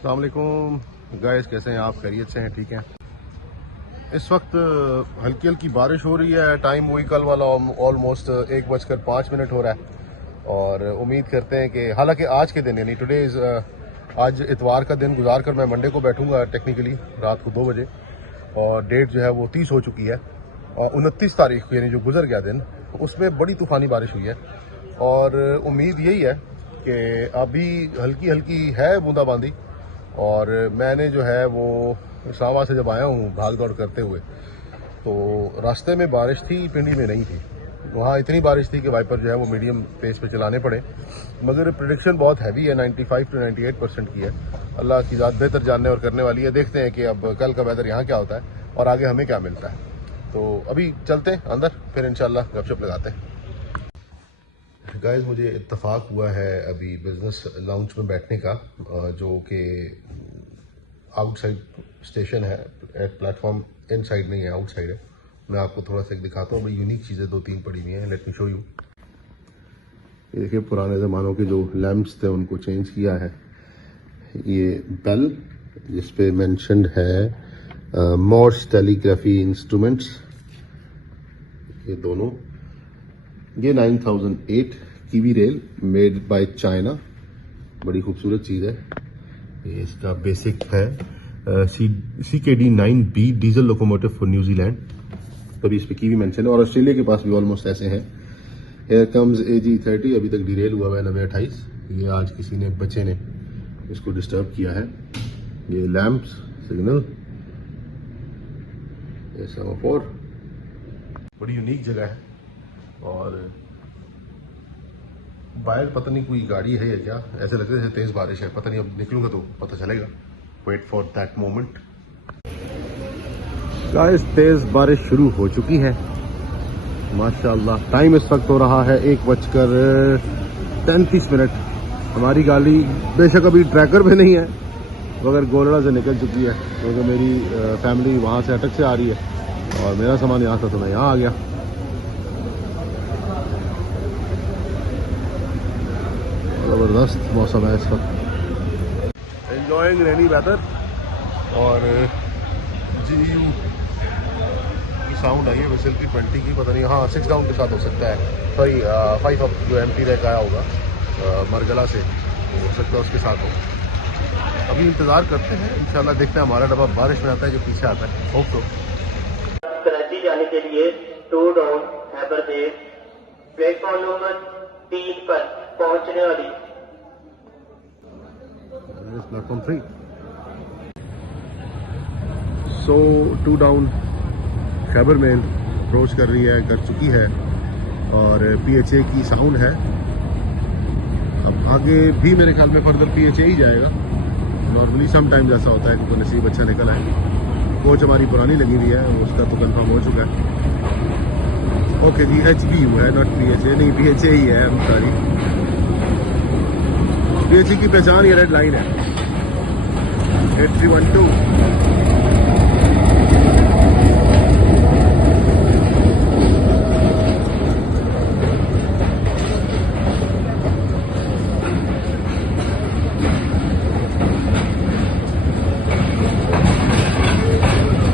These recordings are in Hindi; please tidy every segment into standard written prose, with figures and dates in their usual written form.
अस्सलाम वालेकुम गाइस, कैसे हैं आप? खैरियत से हैं? ठीक हैं। इस वक्त हल्की हल्की बारिश हो रही है। टाइम वही कल वाला, ऑलमोस्ट 1:05 हो रहा है। और उम्मीद करते हैं कि हालांकि आज के दिन यानी टुडे इज़ आज इतवार का दिन गुजार कर मैं मंडे को बैठूंगा टेक्निकली रात को 2 बजे। और डेट जो है वो 30 हो चुकी है। और 29 तारीख को यानी जो गुजर गया दिन, उसमें बड़ी तूफ़ानी बारिश हुई है। और उम्मीद यही है कि अभी हल्की हल्की है बूंदाबांदी। और मैंने जो है वो इस्लामाबाद से जब आया हूँ भाग दौड़ करते हुए, तो रास्ते में बारिश थी, पिंडी में नहीं थी। वहाँ इतनी बारिश थी कि वाइपर जो है वो मीडियम पेस पे चलाने पड़े। मगर प्रेडिक्शन बहुत हैवी है, 95 to 98% की है। अल्लाह की ज़ात बेहतर जानने और करने वाली है। देखते हैं कि अब कल का वेदर यहाँ क्या होता है और आगे हमें क्या मिलता है। तो अभी चलते हैं अंदर, फिर इंशाल्लाह गपशप लगाते हैं। गाइस, मुझे इत्तफाक हुआ है अभी बिजनेस लाउंज में बैठने का, जो कि आउटसाइड स्टेशन है। प्लेटफॉर्म इनसाइड नहीं है, आउटसाइड है। मैं आपको थोड़ा सा दिखाता हूँ। बड़ी यूनिक चीज़ें 2-3 पड़ी हुई हैं। Let me show you. ये देखिए, पुराने ज़मानों के जो लैंप्स थे उनको चेंज किया है। ये बेल जिस पे मेंशन्ड है मॉर्स टेलीग्राफी इंस्ट्रूमेंट्स, ये दोनों। ये 9008 kiwi rail made by China, बड़ी खूबसूरत चीज़ है। ये इसका बेसिक है CKD 9B diesel locomotive for New Zealand, तभी इस पे कीवी मेंशन है। और ऑस्ट्रेलिया के पास भी ऑलमोस्ट ऐसे हैं। हेयर कम्स AG30, अभी तक डिरेल हुआ है 9028। ये आज किसी ने, बच्चे ने इसको डिस्टर्ब किया है। ये लैंप्स सिग्नल, ये सेमाफोर, बड़ी यूनिक जगह है। और बाहर पता नहीं कोई गाड़ी है या क्या, ऐसे लगता है तेज बारिश है। पता नहीं, अब निकलूंगा तो पता चलेगा। Wait for that moment. Guys, तेज बारिश शुरू हो चुकी है माशाल्लाह। टाइम इस वक्त हो रहा है 1:33। हमारी गाड़ी बेशक अभी ट्रैकर में नहीं है, मगर गोलड़ा से निकल चुकी है, क्योंकि मेरी फैमिली वहाँ से अटक से आ रही है और मेरा सामान यहाँ था तो मैं यहाँ आ गया। ज़बरदस्त मौसम है इस वक्त, एंजॉयिंग रेनी वेदर। और GU की साउंड आई है, विसल की 20 की, पता नहीं। हाँ, 6 डाउन के साथ हो सकता है। सॉरी, 5 अप जो MP रैक आया होगा मरगला से, हो सकता है उसके साथ हो। अभी इंतज़ार करते हैं, इंशाल्लाह देखते हैं हमारा डब्बा बारिश में आता है कि पीछे आता है। होप तो। कराची जाने के लिए 2 डाउन हैबरदेव प्लेटफॉर्म नंबर 3 पर पहुंचने वाली प्लेटफॉर्म 3। सो 2 डाउन खैबर मेल अप्रोच कर रही है, कर चुकी है। और PHA की साउंड है। अब आगे भी मेरे ख्याल में फर्दर PHA ही जाएगा। नॉर्मली सम टाइम्स ऐसा होता है कि कोई नसीब अच्छा निकल आए। कोच हमारी पुरानी लगी हुई है, उसका तो कंफर्म हो चुका है। ओके जी, HBU है, नॉट PHA। नहीं, PHA ही है, सॉरी। PHA की पहचान ये रेड लाइन है, 8312।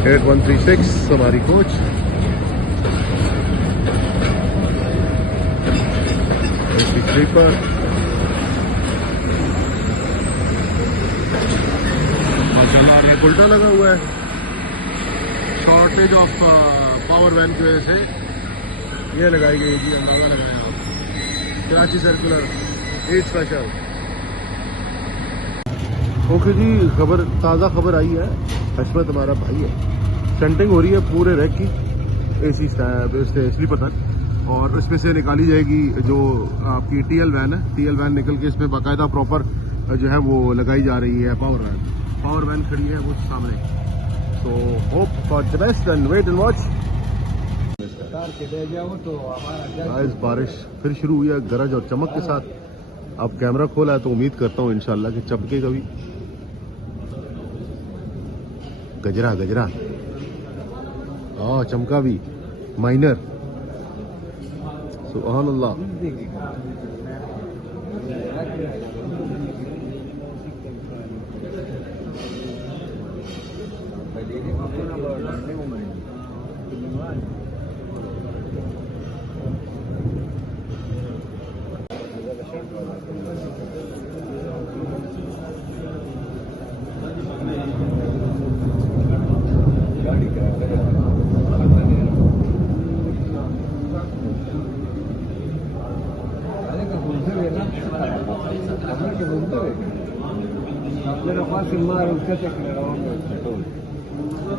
8136 हमारी कोच। स्लीपर माशाल्लाह, रैक उल्टा लगा हुआ है। शॉर्टेज ऑफ पावर वैन की वजह से ये लगाई गई जी, अंदाजा लगाया आप। Karachi circular 8 special. ओके जी, खबर, ताज़ा खबर आई है। हशमत हमारा भाई है, शंटिंग हो रही है पूरे रैक की, AC स्लीपर तक। और उसमें से निकाली जाएगी जो आपकी TL वैन है। TL वैन निकल के इसमें बाकायदा प्रॉपर जो है वो लगाई जा रही है पावर वैन। पावर वैन खड़ी है वो सामने। So hope for the best and wait and watch. आज बारिश फिर शुरू हुई है गरज और चमक के साथ। अब कैमरा खोला है तो उम्मीद करता हूँ इंशाल्लाह कि चमके कभी। गजरा गजरा, चमका भी, माइनर। सुभान अल्लाह।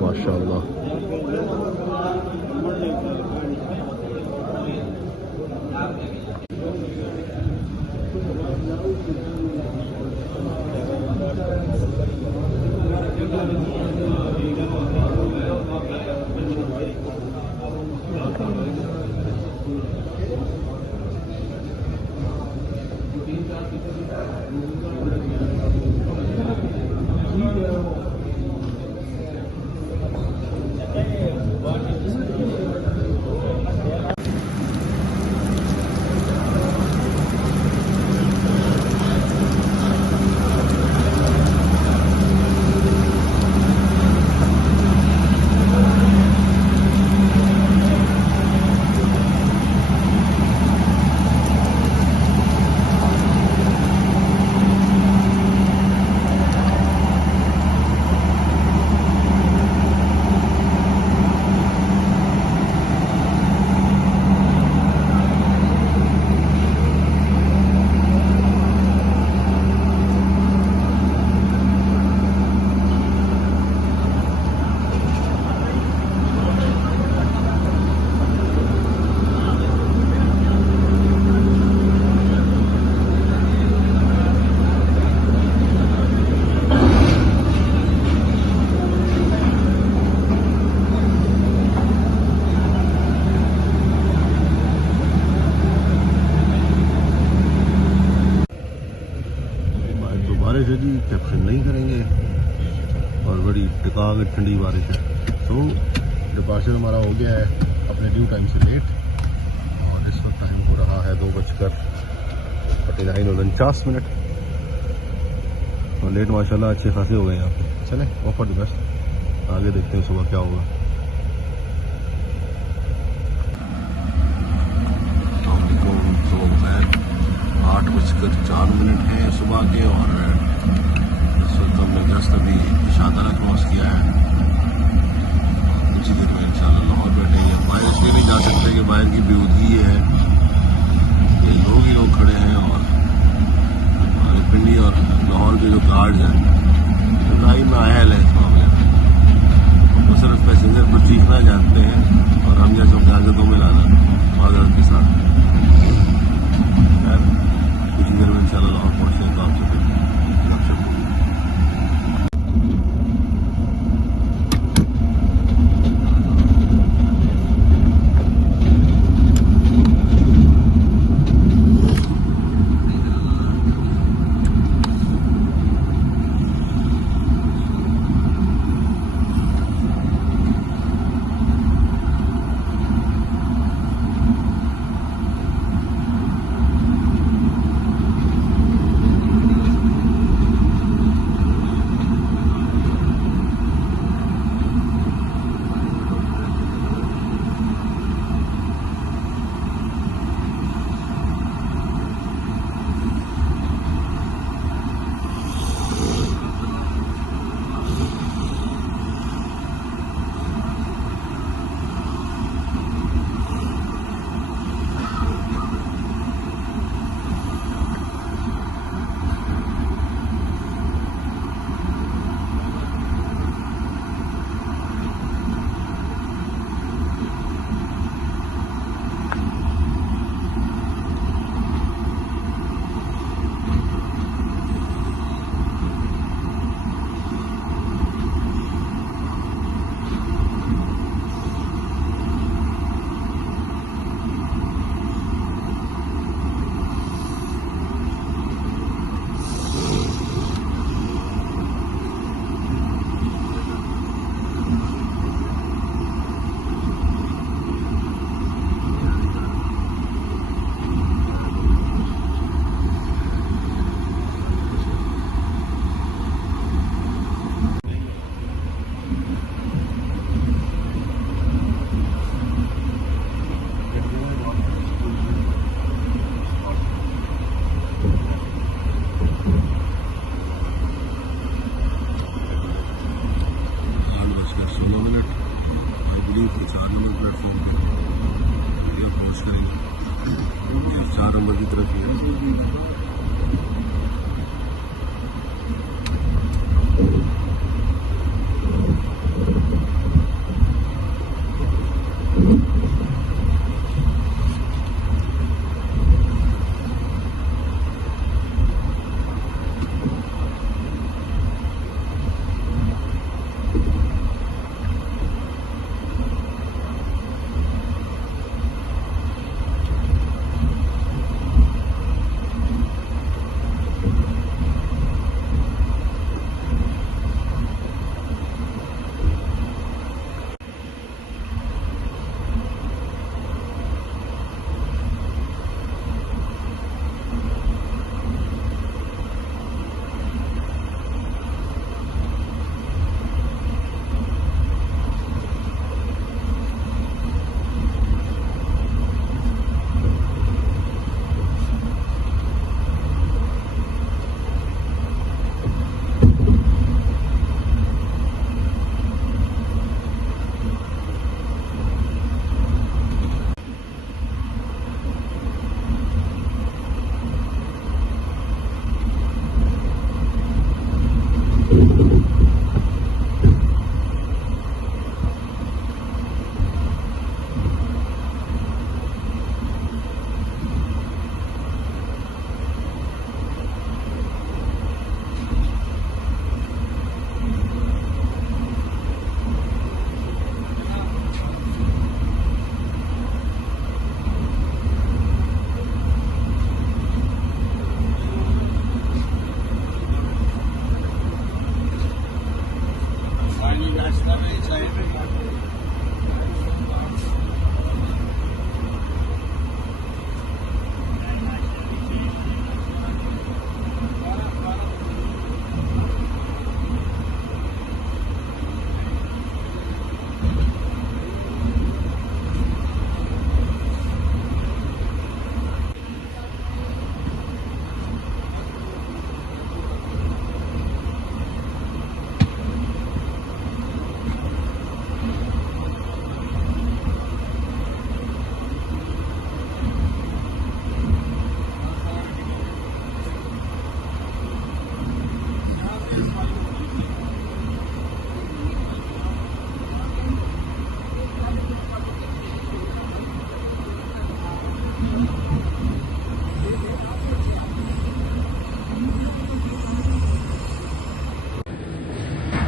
माशाअल्लाह। बारिश है जी, कैप्शन नहीं करेंगे और बड़ी टिकाग ठंडी बारिश है। तो डिपार्चर हमारा हो गया है अपने ड्यू टाइम से लेट और इस वक्त टाइम हो रहा है 2:49 और लेट माशाल्लाह अच्छे खासे हो गए यहाँ पे। चले ऑफर द बेस्ट, आगे देखते हैं सुबह क्या होगा। तो 8:04 है सुबह के और इस वक्त हमने जस्ट अभी शादारा क्रॉस किया है। कुछ ही देर में इंशाल्लाह लाहौर बैठेंगे। बाहर इसलिए नहीं जा सकते कि बाहर की बेहूदगी ये है कि लोग ही लोग खड़े हैं और हमारे पिंडी और लाहौर के जो गार्ड हैं इंतहाई नाअहल है इस मामले में। वो सिर्फ पैसेंजर पर चीखना जानते हैं और हम जैसों के आगे दो मिलाना माजरत के साथ। कुछ ही देर में इंशाल्लाह लाहौर पहुँचने तो आपसे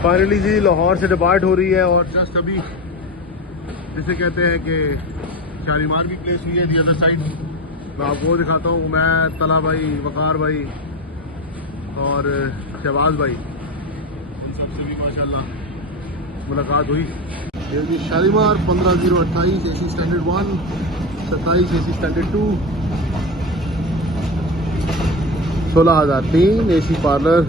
फाइनली जी लाहौर से डिपार्ट हो रही है और जस्ट अभी जिसे कहते हैं कि शालीमार भी प्लेस हुई है दी अदर साइड। मैं आपको दिखाता हूँ। मैं तला भाई, वकार भाई और शहबाज भाई, इन सबसे भी माशाल्लाह मुलाकात हुई। ये जी Shalimar 15028 AC standard 1, 27 AC standard 2, 16,003 AC parlour.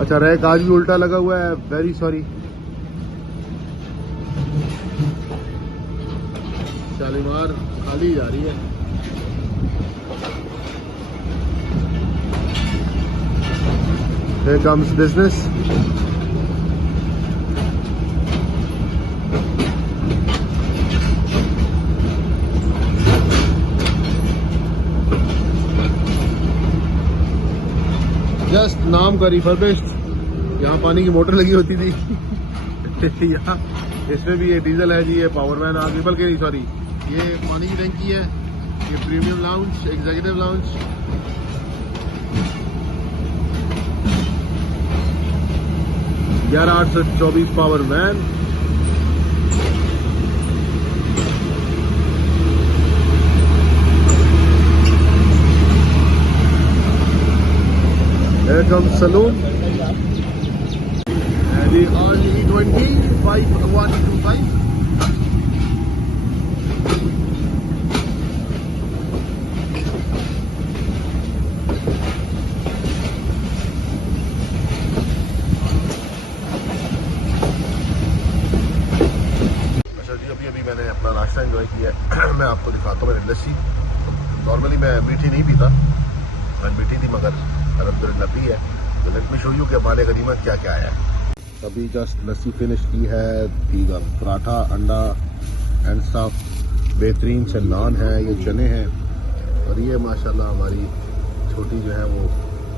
अच्छा रैक आज भी उल्टा लगा हुआ है, वेरी सॉरी। शालीमार खाली जा रही है। Here comes business. जस्ट नाम का रिफर्बिश्ड। यहाँ पानी की मोटर लगी होती थी यहाँ इसमें भी ये डीजल है जी। ये पावरमैन आ गई, बल्कि सॉरी ये पानी की टंकी है। ये प्रीमियम लाउंज, एग्जीक्यूटिव लाउंज। ग्यारह 824 पावरमैन। Here comes saloon. And the E20 5125. अच्छा जी अभी मैंने अपना नाश्ता एंजॉय किया है। मैं आपको दिखाता हूँ मेरी लस्सी। नॉर्मली मैं मीठी नहीं पीता, मैं मीठी थी मगर अलहम्दुलिल्लाह पी है। तो लेट मी शो यू कि हमारे गनीमत क्या क्या आया है। अभी जस्ट लस्सी फिनिश की है। पीगा पराठा, अंडा एंड स्टफ, बेहतरीन से नान है, ये चने हैं और ये माशाल्लाह हमारी छोटी जो है वो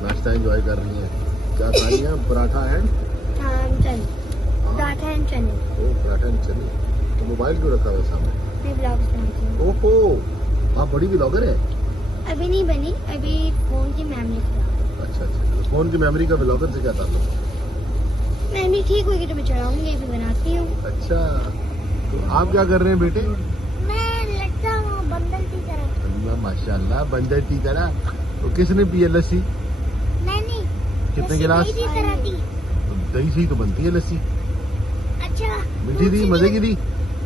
नाश्ता एंजॉय कर रही है। क्या खा रही है? पराठा एंड चने। पराठा एंड चने। ओ पराठा एंड चने। तो मोबाइल क्यों रखा हुआ सामने? मैं ब्लॉग्स बनाती हूँ। ओहो आप बड़ी व्लॉगर है। अभी नहीं बनी, अभी फोन की मेमोरी खराब। अच्छा तो फोन की मेमोरी का व्लॉगर से क्या ताल्लुक? मेमोरी ठीक होगी तो मैं चढ़ाऊंगी, अभी बनाती हूँ। अच्छा तो आप क्या कर रहे हैं बेटे? मैं लड़ता हूँ बंदर की तरह। अल्लाह माशाल्लाह बंदर की तरह। तो किसने पी है लस्सी? नहीं कितने गिलास? दही की तरह थी। दही से ही तो बनती है लस्सी। अच्छा मीठी थी, मजे की थी,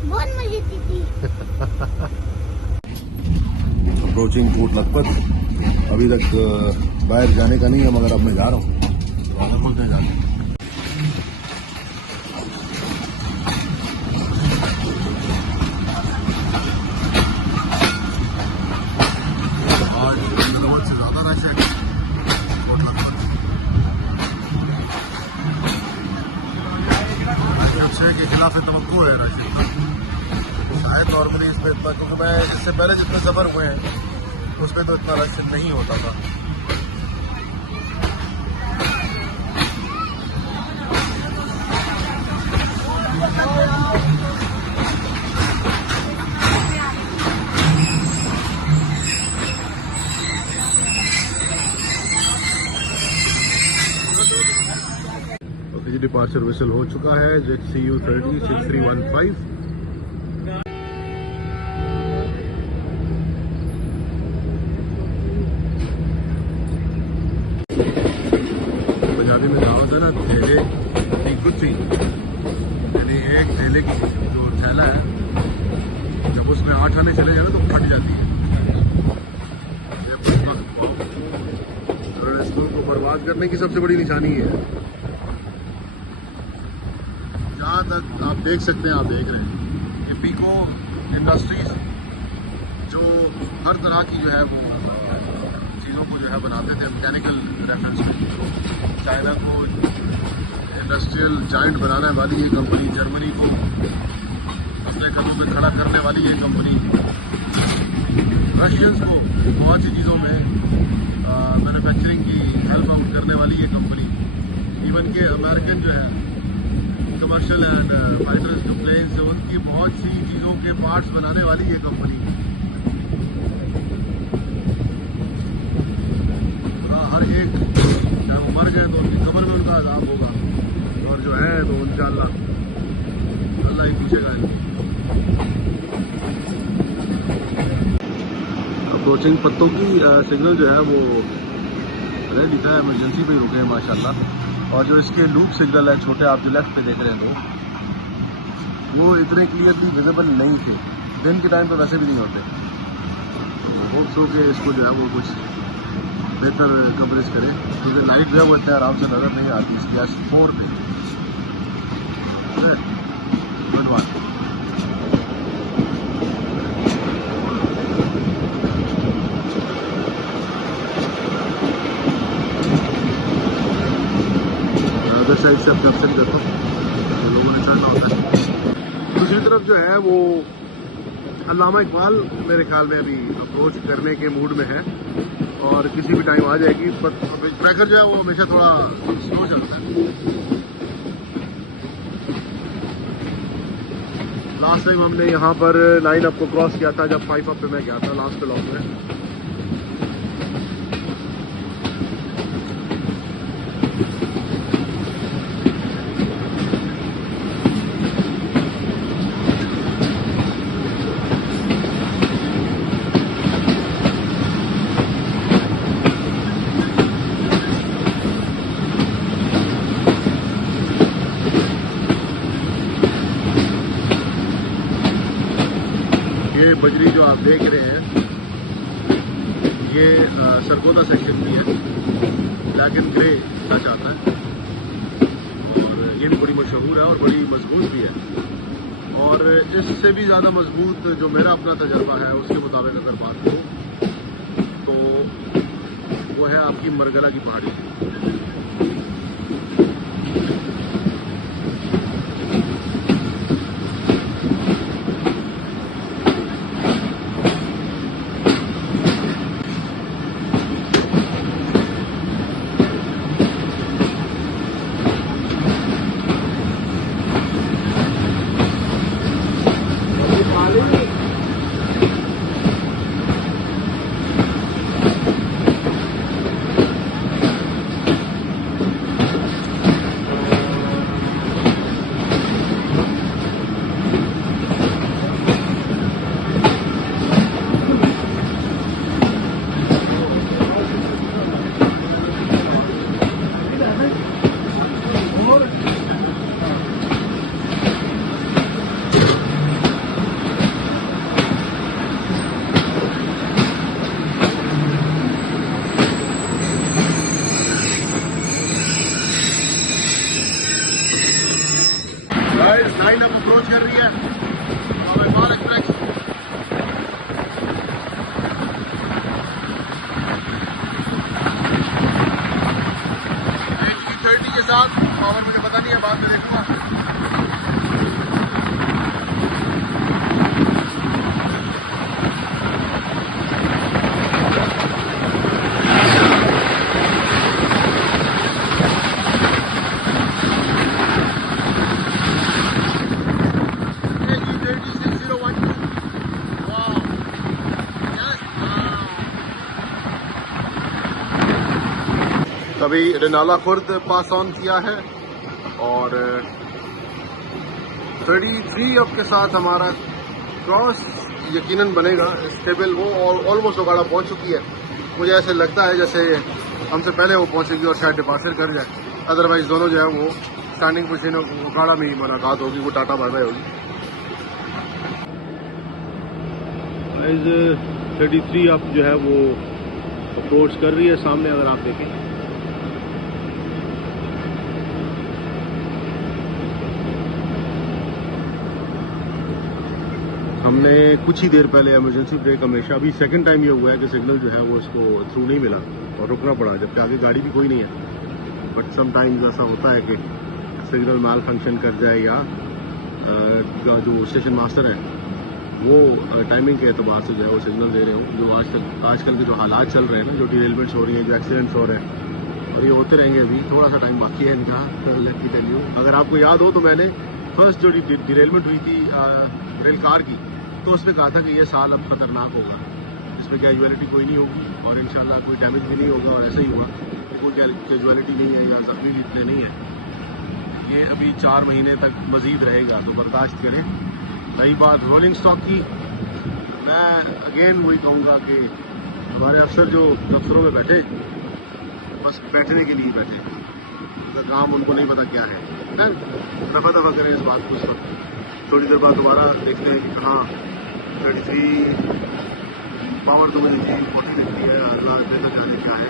बहुत मजे की थी। अप्रोचिंग कोट लखपत। अभी तक बाहर जाने का नहीं है मगर अब मैं जा रहा हूँ। दरवाजा खोलते हैं जाने। के खिलाफ तवक्को है शायद नॉर्मली इसमें इतना, क्योंकि मैं इससे पहले जितने सफर हुए हैं उसमें तो इतना रश नहीं होता था। ओके जी, डिपार्चर विसल हो चुका है। ZCU 30 6315। पंजाबी में कहावत है ना, थैले की कुर्सी, यानी एक थैले की जो थैला है, जब उसमें 8 आने चले जाए तो फट जाती है। रेस्टोरेंट को बर्बाद करने की सबसे बड़ी निशानी है। जहाँ तक आप देख सकते हैं, आप देख रहे हैं कि पीको इंडस्ट्रीज जो हर तरह की जो है वो चीज़ों को जो है बनाते थे मैकेनिकल रेफरेंस में, चाइना को इंडस्ट्रियल जाइंट बनाने वाली ये कंपनी, जर्मनी को अपने कदमों में खड़ा करने वाली ये कंपनी, रशियंस को बहुत सी चीज़ों में मैन्युफैक्चरिंग की हेल्प आउट करने वाली ये कंपनी, इवन के अमेरिकन जो है कमर्शियल एंड फाइटर्स जो प्लेन्स है उनकी बहुत सी चीज़ों के पार्ट्स बनाने वाली ये कंपनी। हर एक चाहे वो मर गए तो उनकी कब्र में उनका आज़ाब होगा, और जो है तो इंशाअल्लाह अल्लाह ही पूछेगा। अप्रोचिंग पत्तों की सिग्नल जो है वो रेड दिखा है, इमरजेंसी पे रुके हैं माशाल्लाह। और जो इसके लूप सिग्नल है छोटे, आप जो लेफ्ट पे देख रहे हैं तो वो इतने क्लियरली विजिबल नहीं थे, दिन के टाइम पे वैसे भी नहीं होते। होप सो के इसको जो है वो कुछ बेहतर कवरेज करे, क्योंकि लाइट जो है वो इतने आराम से नजर नहीं आती इसकी। S4 पे गुड वन। अदर साइड से अपडेशन करता हूँ, लोगों ने चाहना होता है। दूसरी तरफ जो है वो अल्लामा इकबाल मेरे ख्याल में अभी अप्रोच करने के मूड में है, और किसी भी टाइम आ जाएगी। पर ट्रैकर जो है वो हमेशा थोड़ा स्लो चलता है। लास्ट टाइम हमने यहाँ पर 9 अप को क्रॉस किया था जब 5 अप पे मैं गया था लास्ट ब्लॉक में। ये बजरी जो आप देख रहे हैं ये सरगोदा सेक्शन की है, ब्लैक एंड ग्रे टच आता है, और ये भी बड़ी मशहूर है और बड़ी मजबूत भी है। और इससे भी ज़्यादा मजबूत जो मेरा अपना तजर्बा है उसके मुताबिक अगर बात करूँ तो वो है आपकी मरगना की पहाड़ी। लाइन अब अप्रोच कर रही है और एक्सप्रेस HE30 के साथ। और मुझे पता नहीं है, बाद में देखूंगा। अभी अभी रनाला खुर्द पास ऑन किया है और 33 अप के साथ हमारा क्रॉस यकीनन बनेगा स्टेबल। वो ऑलमोस्ट ओगाड़ा पहुंच चुकी है। मुझे ऐसे लगता है जैसे हमसे पहले वो पहुंचेगी और शायद डिपार्चर कर जाए, अदरवाइज दोनों जो है वो स्टैंडिंग पोजीशन ओगाड़ा में ही मुलाकात होगी, वो टाटा बाय बाय होगी। 33 अप जो है वो अप्रोच कर रही है सामने, अगर आप देखें। हमने कुछ ही देर पहले इमरजेंसी ब्रेक हमेशा, अभी सेकंड टाइम ये हुआ है कि सिग्नल जो है वो इसको थ्रू नहीं मिला और रुकना पड़ा, जबकि आगे गाड़ी भी कोई नहीं है। बट समटाइम्स ऐसा होता है कि सिग्नल माल फंक्शन कर जाए या जो स्टेशन मास्टर है वो टाइमिंग के एतबार से जो है वो सिग्नल दे रहे हो। जो आजकल के जो हालात चल रहे हैं ना, जो डिरेलमेंट्स हो रही हैं, जो एक्सीडेंट्स हो रहे हैं, और ये होते रहेंगे। अभी थोड़ा सा टाइम बाकी है इनका। लेट मी टेल यू, अगर आपको याद हो तो मैंने फर्स्ट जो डिरेलमेंट हुई थी रेल कार की, तो उसमें कहा था कि ये साल अब खतरनाक होगा, इसमें कैजुअलिटी कोई नहीं होगी और इंशाल्लाह कोई डैमेज भी नहीं होगा। और ऐसा ही हुआ, कोई कैजुअलिटी नहीं है या जख्मी भी इतने नहीं है। ये अभी 4 महीने तक मजीद रहेगा, तो बर्दाश्त करें। रही बात रोलिंग स्टॉक की, मैं अगेन वही कहूँगा कि हमारे अफसर जो दफ्तरों में बैठे, बस बैठने के लिए बैठे, उनका काम उनको नहीं पता क्या है। दफा दफा करें इस बात को। उस वक्त थोड़ी देर बाद दोबारा देखते हैं कि कहाँ 33 पावर तो मुझे 40 दिखती है, अल्लाह बेहतर जाने क्या है।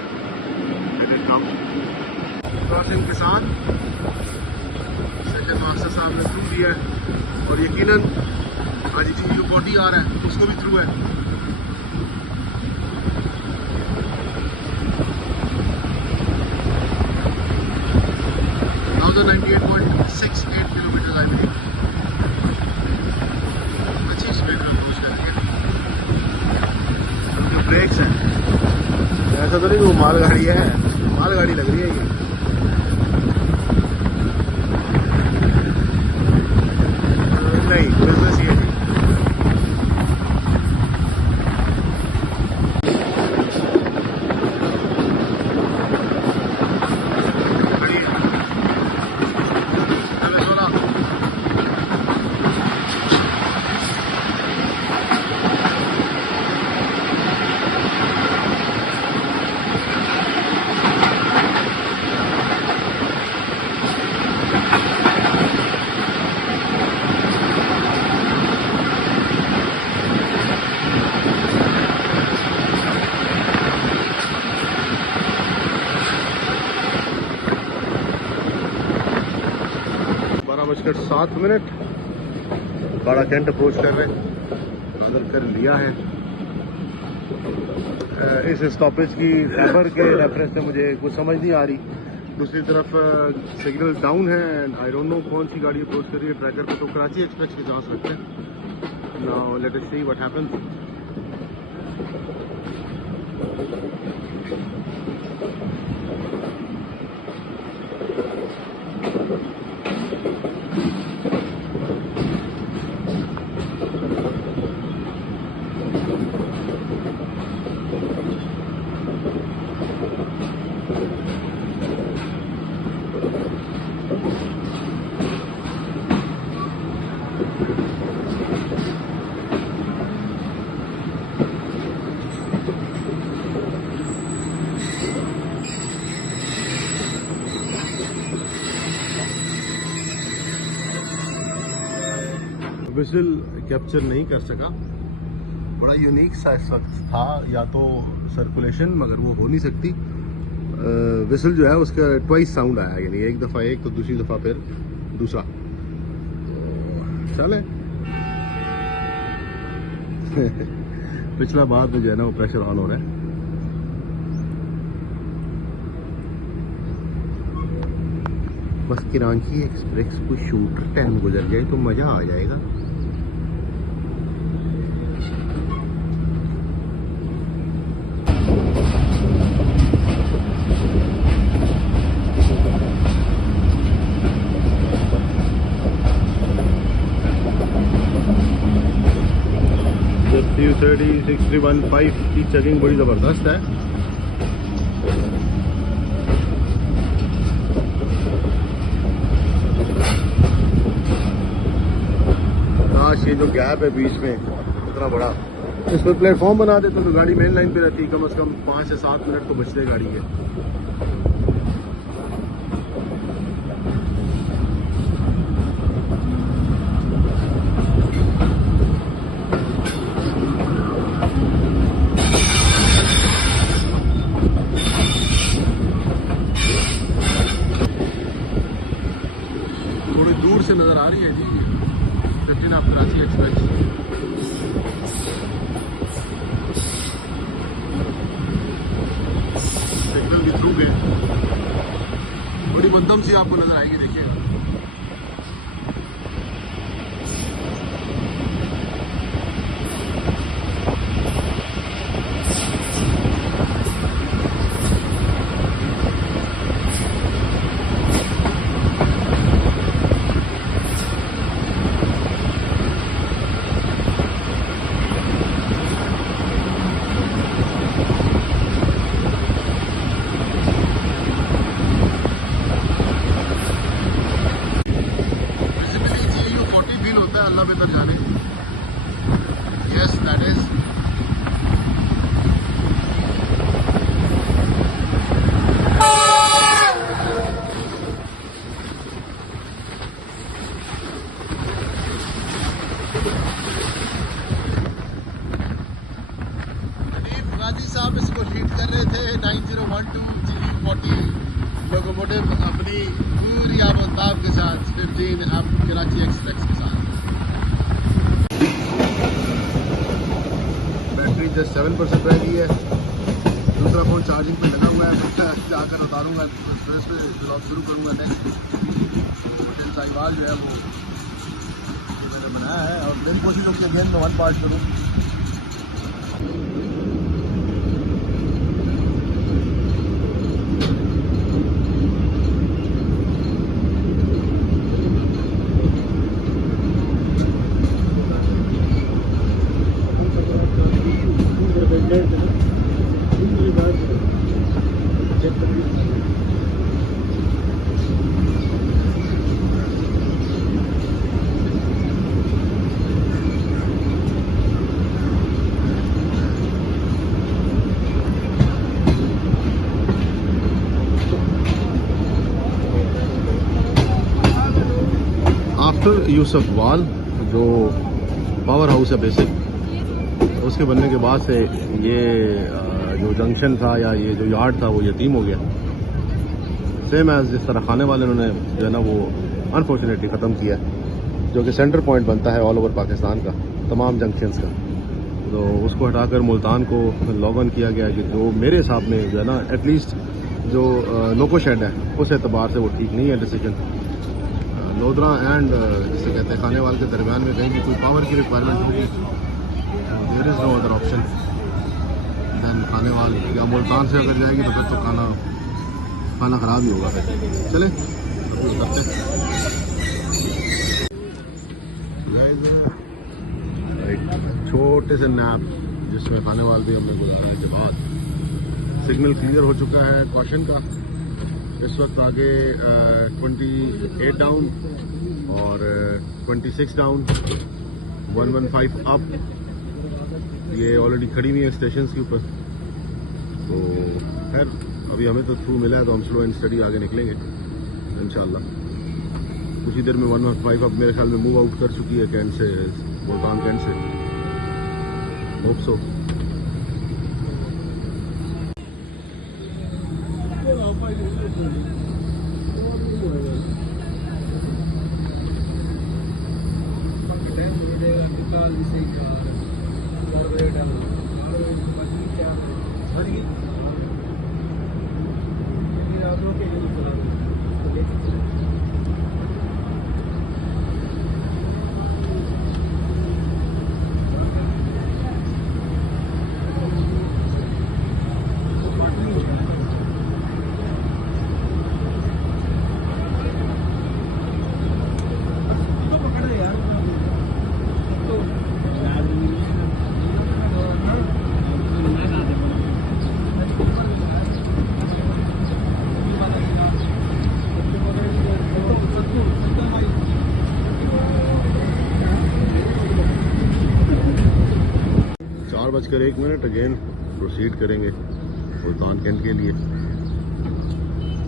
क्रॉसिंग के साथ सेकंड मास्टर साहब ने थ्रू दिया है और यकीनन आज जो 40 आ रहा है उसको भी थ्रू है। Now the 98.68 kilometre I believe. अच्छी स्पीड में पहुंच कर रही है। ब्रेक्स हैं, ऐसा तो नहीं कि वो मालगाड़ी है, मालगाड़ी लग रही है ये। नहीं, बिजनेस ये है। बजकर 7 मिनट बाड़ा कैंट अप्रोच कर रहे हैं, अंदर कर लिया है। इस स्टॉपेज की खबर के रेफरेंस से मुझे कुछ समझ नहीं आ रही। दूसरी तरफ सिग्नल डाउन है एंड आई डोंट नो कौन सी गाड़ी अप्रोच कर रही है ट्रैकर पे, तो कराची एक्सप्रेस के चांस रखते हैं। Now let us see what happens. Vigil capture नहीं कर सका, बड़ा यूनिक सा इस वक्त था, या तो सर्कुलेशन, मगर वो हो नहीं सकती। विजिल जो है उसका ट्वाइस साउंड आया, यानी एक दफ़ा एक तो दूसरी दफ़ा फिर दूसरा। चले पिछला बार में जो है ना वो प्रेशर ऑन हो रहा है। बस कराची एक्सप्रेस को शूटर टाइम गुजर जाए तो मज़ा आ जाएगा। जब 6315 की चेकिंग बड़ी ज़बरदस्त है। ये जो गैप है बीच में इतना बड़ा, इस पर प्लेटफॉर्म बना देते तो गाड़ी मेन लाइन पे रहती, कम से कम 5 से 7 मिनट तो बचते गाड़ी के। थोड़ी दूर से नजर आ रही है जी 15 ऑफ कराची एक्सप्रेस। सिग्नल भी थ्रू गए, बड़ी मध्यम सी आपको नजर आएगी, देखिएगा। अल्लाह बेहतर जाने। यस दैट इज गाजी साहब इसको लीड कर रहे थे 9012 GV40 लोकोमोटिव अपनी पूरी आबोताब के साथ 15 अब कराची एक्सप्रेस के साथ। बैटरी जस्ट 7% रह गई है, दूसरा फोन चार्जिंग पे लगा हुआ है, जाकर उतारूंगा एक्सप्रेस पे ब्लॉग शुरू करूंगा नेक्स्ट। दिल साहिवाल जो है वो मैंने बनाया है और दिल कोशिश अपने गेम में 1 पार्ट करूँ। आफ्टर यूसुफ वाल जो पावर हाउस है बेसिक, उसके बनने के बाद से ये जो जंक्शन था या ये जो यार्ड था वो यतीम हो गया। सेम एज जिस तरह खाने वाले उन्होंने जो है ना वो अनफॉर्चुनेटली ख़त्म किया, जो कि सेंटर पॉइंट बनता है ऑल ओवर पाकिस्तान का, तमाम जंक्शंस का। तो उसको हटाकर मुल्तान को लॉग ऑन किया गया, जो मेरे हिसाब में जो है ना एटलीस्ट जो लोको शेड है उस एतबार से वो ठीक नहीं है डिसीजन। लोधरा एंड जिसे कहते हैं खाने वाले के दरमियान में कहीं भी कोई पावर की रिक्वायरमेंट होगी, there is no other option than खाने वाले, या मुल्तान से अगर जाएगी तो फिर तो खाना ख़राब ही होगा। फिर चले करते छोटे से नैप जिसमें खाने वाले भी हमने को लगाने के बाद सिग्नल क्लियर हो चुका है कॉशन का। इस वक्त आगे 28 डाउन और 26 डाउन, 115 अप, ये ऑलरेडी खड़ी हुई है स्टेशन के ऊपर। तो खैर अभी हमें तो थ्रू मिला है तो हम स्लो एंड स्टडी आगे निकलेंगे इंशाल्लाह। कुछ ही देर में 115 अब मेरे ख्याल में मूव आउट कर चुकी है कैंट से, मुल्तान कैंट से, होप सो। 11:01 अगेन प्रोसीड करेंगे मुल्तान कैंट के लिए।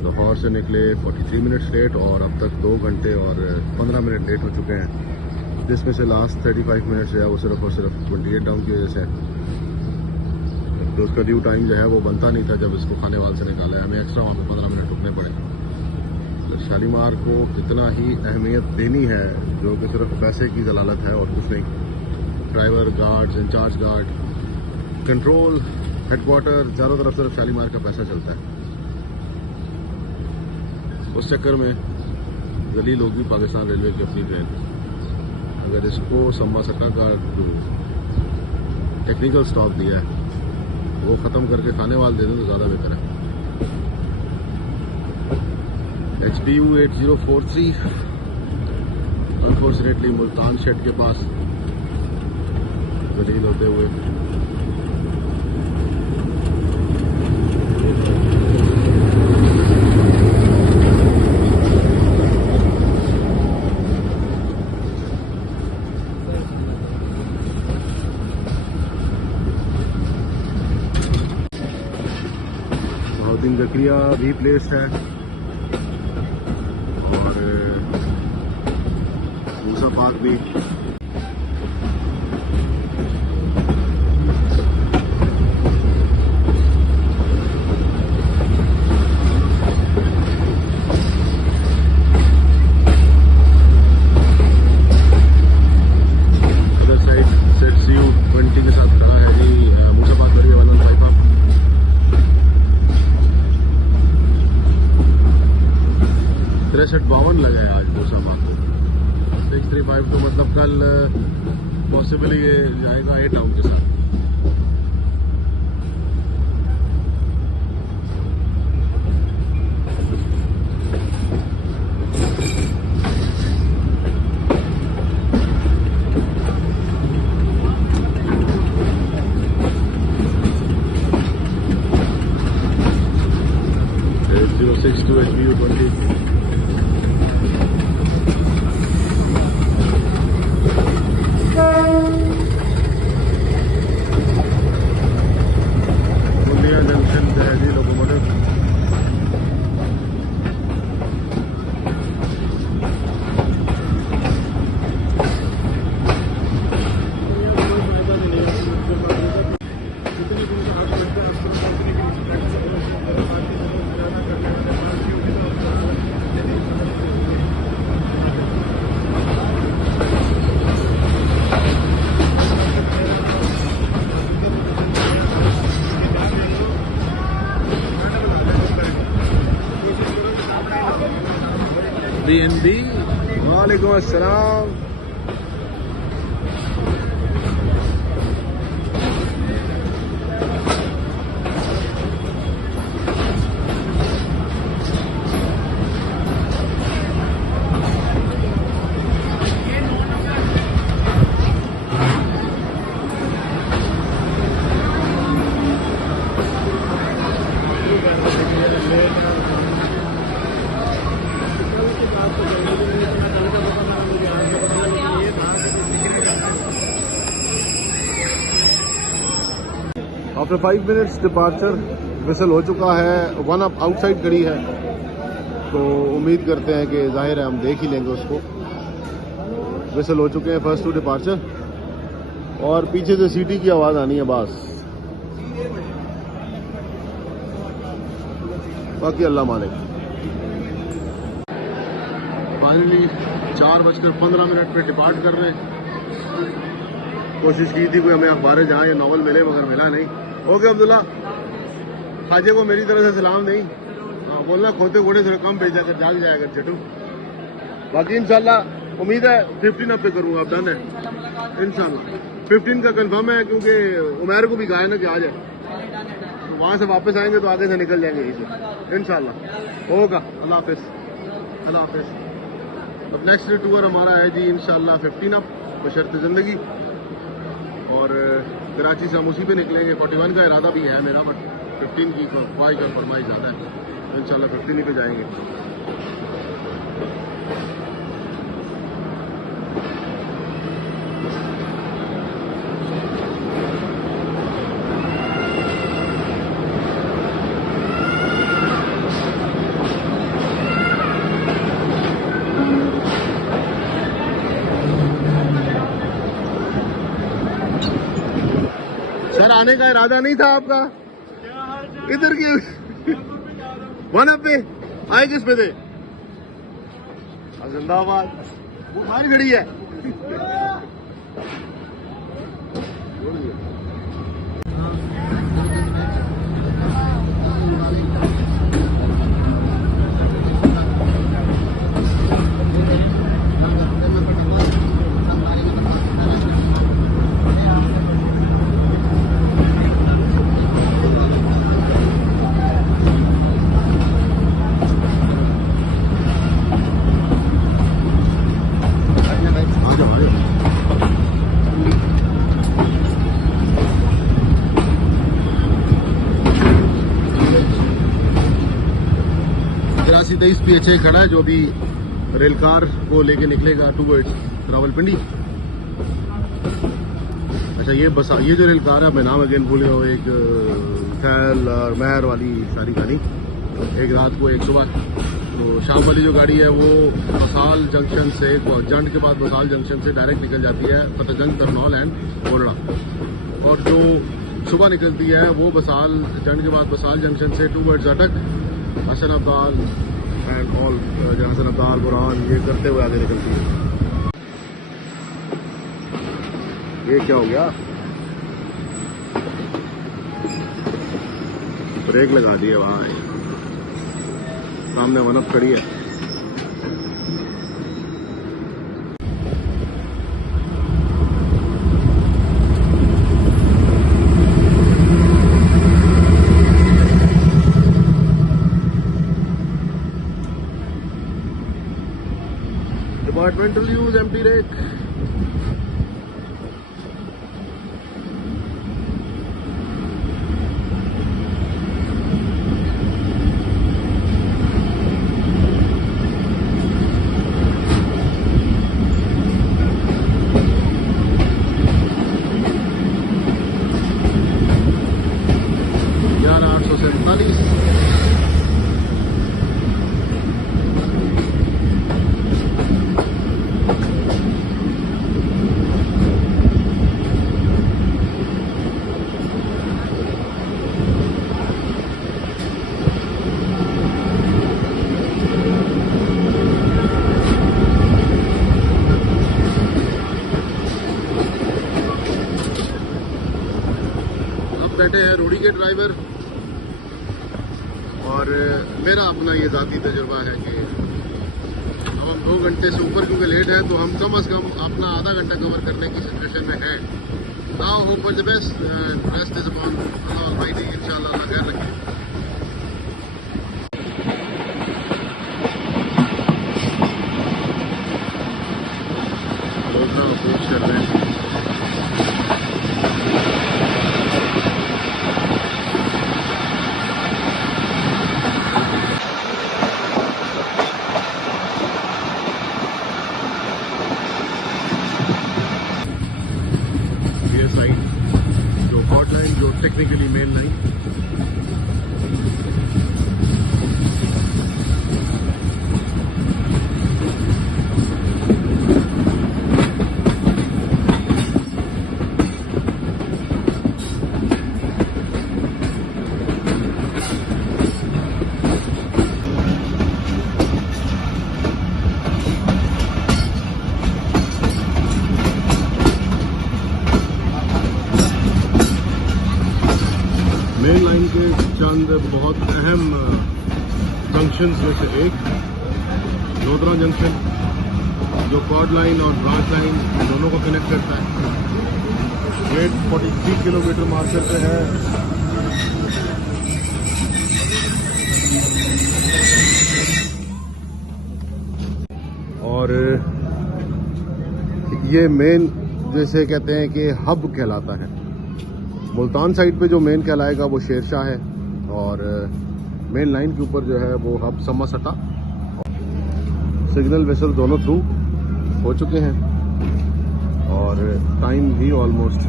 लाहौर से निकले 43 मिनट्स लेट और अब तक 2 घंटे और 15 मिनट लेट हो चुके हैं, जिसमें से लास्ट 35 मिनट्स जो है वो सिर्फ और सिर्फ 28 डाउन की वजह से है। तो उसका ड्यू टाइम जो है वो बनता नहीं था जब इसको खाने वाल से निकाला है, हमें एक्स्ट्रा वहाँ पर 15 मिनट रुकने पड़े। तो शालीमार को इतना ही अहमियत देनी है जो कि सिर्फ पैसे की जलालत है और कुछ नहीं। Driver, guards, in charge guard, control, headquarter, चारों तरफ सिर्फ शालीमार का पैसा चलता है। उस चक्कर में जलील होगी पाकिस्तान रेलवे की अपनी ट्रेन। अगर इसको सम्मा सक्का का टेक्निकल स्टॉप दिया है वो ख़त्म करके खाने वाल दे दें तो ज़्यादा बेहतर है। HPU 8043 अनफॉर्चुनेटली मुल्तान शेड के पास जलील होते हुए बहुद्दीन जकरिया भी प्लेस्ड है और मूसा पार्क भी। अदर साइड ZCU 20 के साथ खड़ा है जी मूसा पार्क करिए वाला पाइपा। 6352 लगा है आज मूसा पार्क को। 635 तो मतलब कल पॉसिबली ये जाएगा 8 टाउन के साथ। HPU 20 जंक्शन जहाजी लोकोमोटिव। BNB, वालेकुम अस्सलाम। आफ्टर 5 मिनट्स डिपार्चर विसल हो चुका है, 1 अप आउटसाइड खड़ी है, तो उम्मीद करते हैं कि जाहिर है हम देख ही लेंगे उसको। विसल हो चुके हैं फर्स्ट टू डिपार्चर और पीछे से सीटी की आवाज़ आनी है बस, बाकी अल्लाह मालिक। फाइनली 4:15 पे डिपार्ट कर रहे हैं। कोशिश की थी कोई हमें अखबारें जहाँ या नावल मिले मगर मिला नहीं। ओके अब्दुल्ला, खाजे को मेरी तरफ से सलाम नहीं बोलना, खोते घोड़े थोड़े कम भेजा कर जाग जाएगा चटू। बाकी इंशाल्लाह उम्मीद है 15 अप पे करूंगा, अब डन है इंशाल्लाह। 15 का कंफर्म है क्योंकि उमैर को भी कहा है ना कि आ जाए, तो वहां से वापस आएंगे तो आगे से निकल जाएंगे यहीं से इंशाल्लाह। होगा, अल्लाह हाफिज, अल्लाह हाफिज। अब नेक्स्ट टूर हमारा है जी इंशाल्लाह 15 अप बशर्ते जिंदगी, और कराची से हम उसी पे निकलेंगे। 41 का इरादा भी है मेरा, बट 15 की ख्वाहिश और फरमाइश ज़्यादा है, इंशाल्लाह 15 ही पे जाएंगे। आने का इरादा नहीं था आपका? इधर क्यों? 1 अप पे आए, किस पे थे? जिंदाबाद। वो बाहर खड़ी है। तेईस PHA खड़ा है, जो भी रेल कार को लेके निकलेगा टूवर्ड्स रावलपिंडी। अच्छा, ये जो रेल कार है, मैं नाम अगेन भूल गया हूँ, एक थैल और महर वाली सारी गाड़ी, एक रात को एक सुबह। तो शाम वाली जो गाड़ी है वो बसाल जंक्शन से, जंड के बाद बसाल जंक्शन से डायरेक्ट निकल जाती है फतेहजंग, तरनौल एंड कोरड़ा। और जो सुबह निकलती है वो बसाल जंड के बाद बसाल जंक्शन से टूवर्ड्स अटक, हसन अब्दाल एंड ऑल, हसन अब्दाल, बुरहान, ये करते हुए आगे निकलती है। ये क्या हो गया? ब्रेक लगा दिए भाई, सामने 1 अप खड़ी है। Departmental use empty rake. बैठे हैं रोडी के ड्राइवर, और मेरा अपना ये ज़ाती तजुर्बा है कि अब हम 2 घंटे से ऊपर क्योंकि लेट है, तो हम कम अज़ कम अपना आधा घंटा कवर करने की सिचुएशन में है। Now hope for the best, rest is upon Allah Almighty, इंशाल्लाह अल्लाह खैर रखे। कोशिश कर रहे हैं। Technically main line, main line के चंद बहुत अहम जंक्शंस में से एक लोधरा जंक्शन, जो कॉर्ड लाइन और ब्रांच लाइन दोनों को कनेक्ट करता है। 843 किलोमीटर मार्कर पे है। और ये मेन जैसे कहते हैं कि हब कहलाता है। मुल्तान साइड पे जो मेन कहलाएगा वो शेरशाह है, और मेन लाइन के ऊपर जो है वो हब समसटा। सिग्नल वेसल दोनों थ्रू हो चुके हैं, और टाइम भी ऑलमोस्ट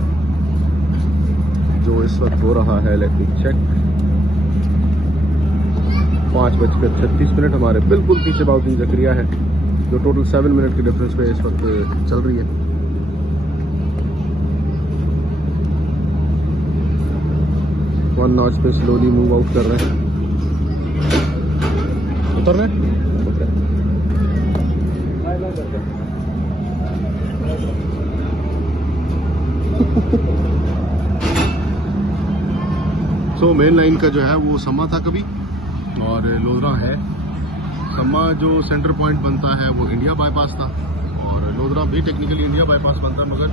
जो इस वक्त हो रहा है, लेट मी चेक, 5:36 हमारे बिल्कुल पीछे बाउटिंग जकरिया है, जो टोटल 7 मिनट के डिफरेंस पे इस वक्त चल रही है। 1 नॉच पे स्लोली मूव आउट कर रहे हैं। उतर रहे सो मेन लाइन का जो है वो सम्मा था कभी और लोधरा है। सम्मा जो सेंटर पॉइंट बनता है वो इंडिया बाईपास था और लोधरा भी टेक्निकली इंडिया बाईपास बनता है, मगर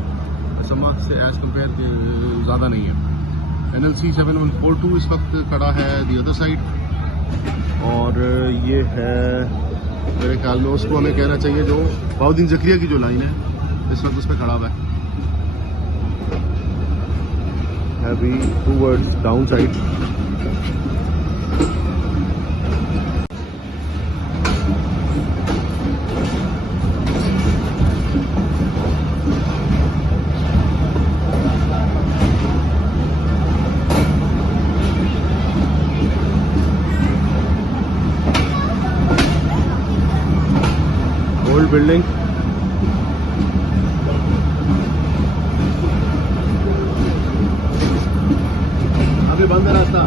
सम्मा से एज कम्पेयर ज़्यादा नहीं है। NLC 7142 इस वक्त खड़ा है दी अदर साइड और ये है मेरे ख्याल में उसको हमें कहना चाहिए जो बाउद्दीन जकरिया की जो लाइन है इस वक्त उस पर खड़ा हुआ है भी towards down side. Old building आगे बंद है रास्ता,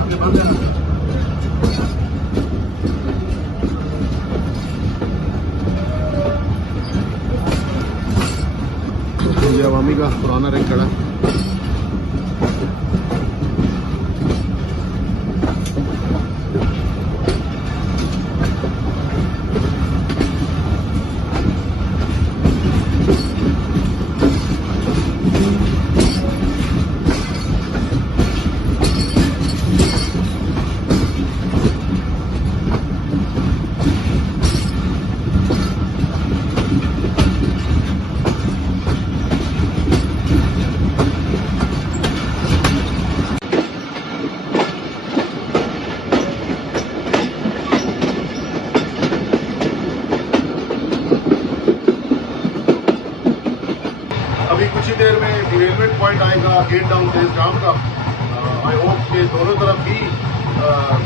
आगे बंद है रास्ता। ये अवामी का पुराना रिंग खड़ा है। अभी कुछ ही देर में डिरेलमेंट पॉइंट आएगा गेट डाउन तेजगाम का। आई होप कि दोनों तरफ ही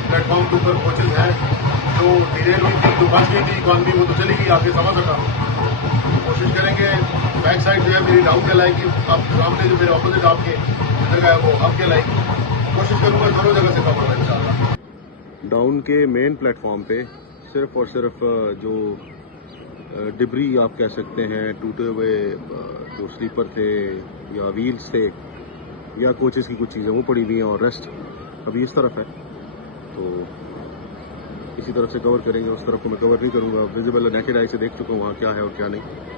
प्लेटफॉर्म के ऊपर कोचेज हैं। जो डिरेल हुई थी जो बच गई थी इकॉनमी वो तो चली गई, आगे समझ सका। कोशिश करेंगे बैक साइड जो है मेरी राउट के लाइक अब सामने जो मेरे ऑपोजिट आपके जगह है वो अब के लाइक कोशिश करूँगा दोनों जगह से कवर करना इंशाल्लाह। डाउन के मेन प्लेटफॉर्म पे सिर्फ और सिर्फ जो डिब्री आप कह सकते हैं, टूटे हुए जो स्लीपर थे या व्हील्स थे या कोचेस की कुछ चीज़ें वो पड़ी हुई हैं और रेस्ट अभी इस तरफ है। तो इसी तरफ से कवर करेंगे, उस तरफ को मैं कवर नहीं करूँगा। विजिबल नेकेड आई से देख चुका हूँ वहाँ क्या है और क्या नहीं।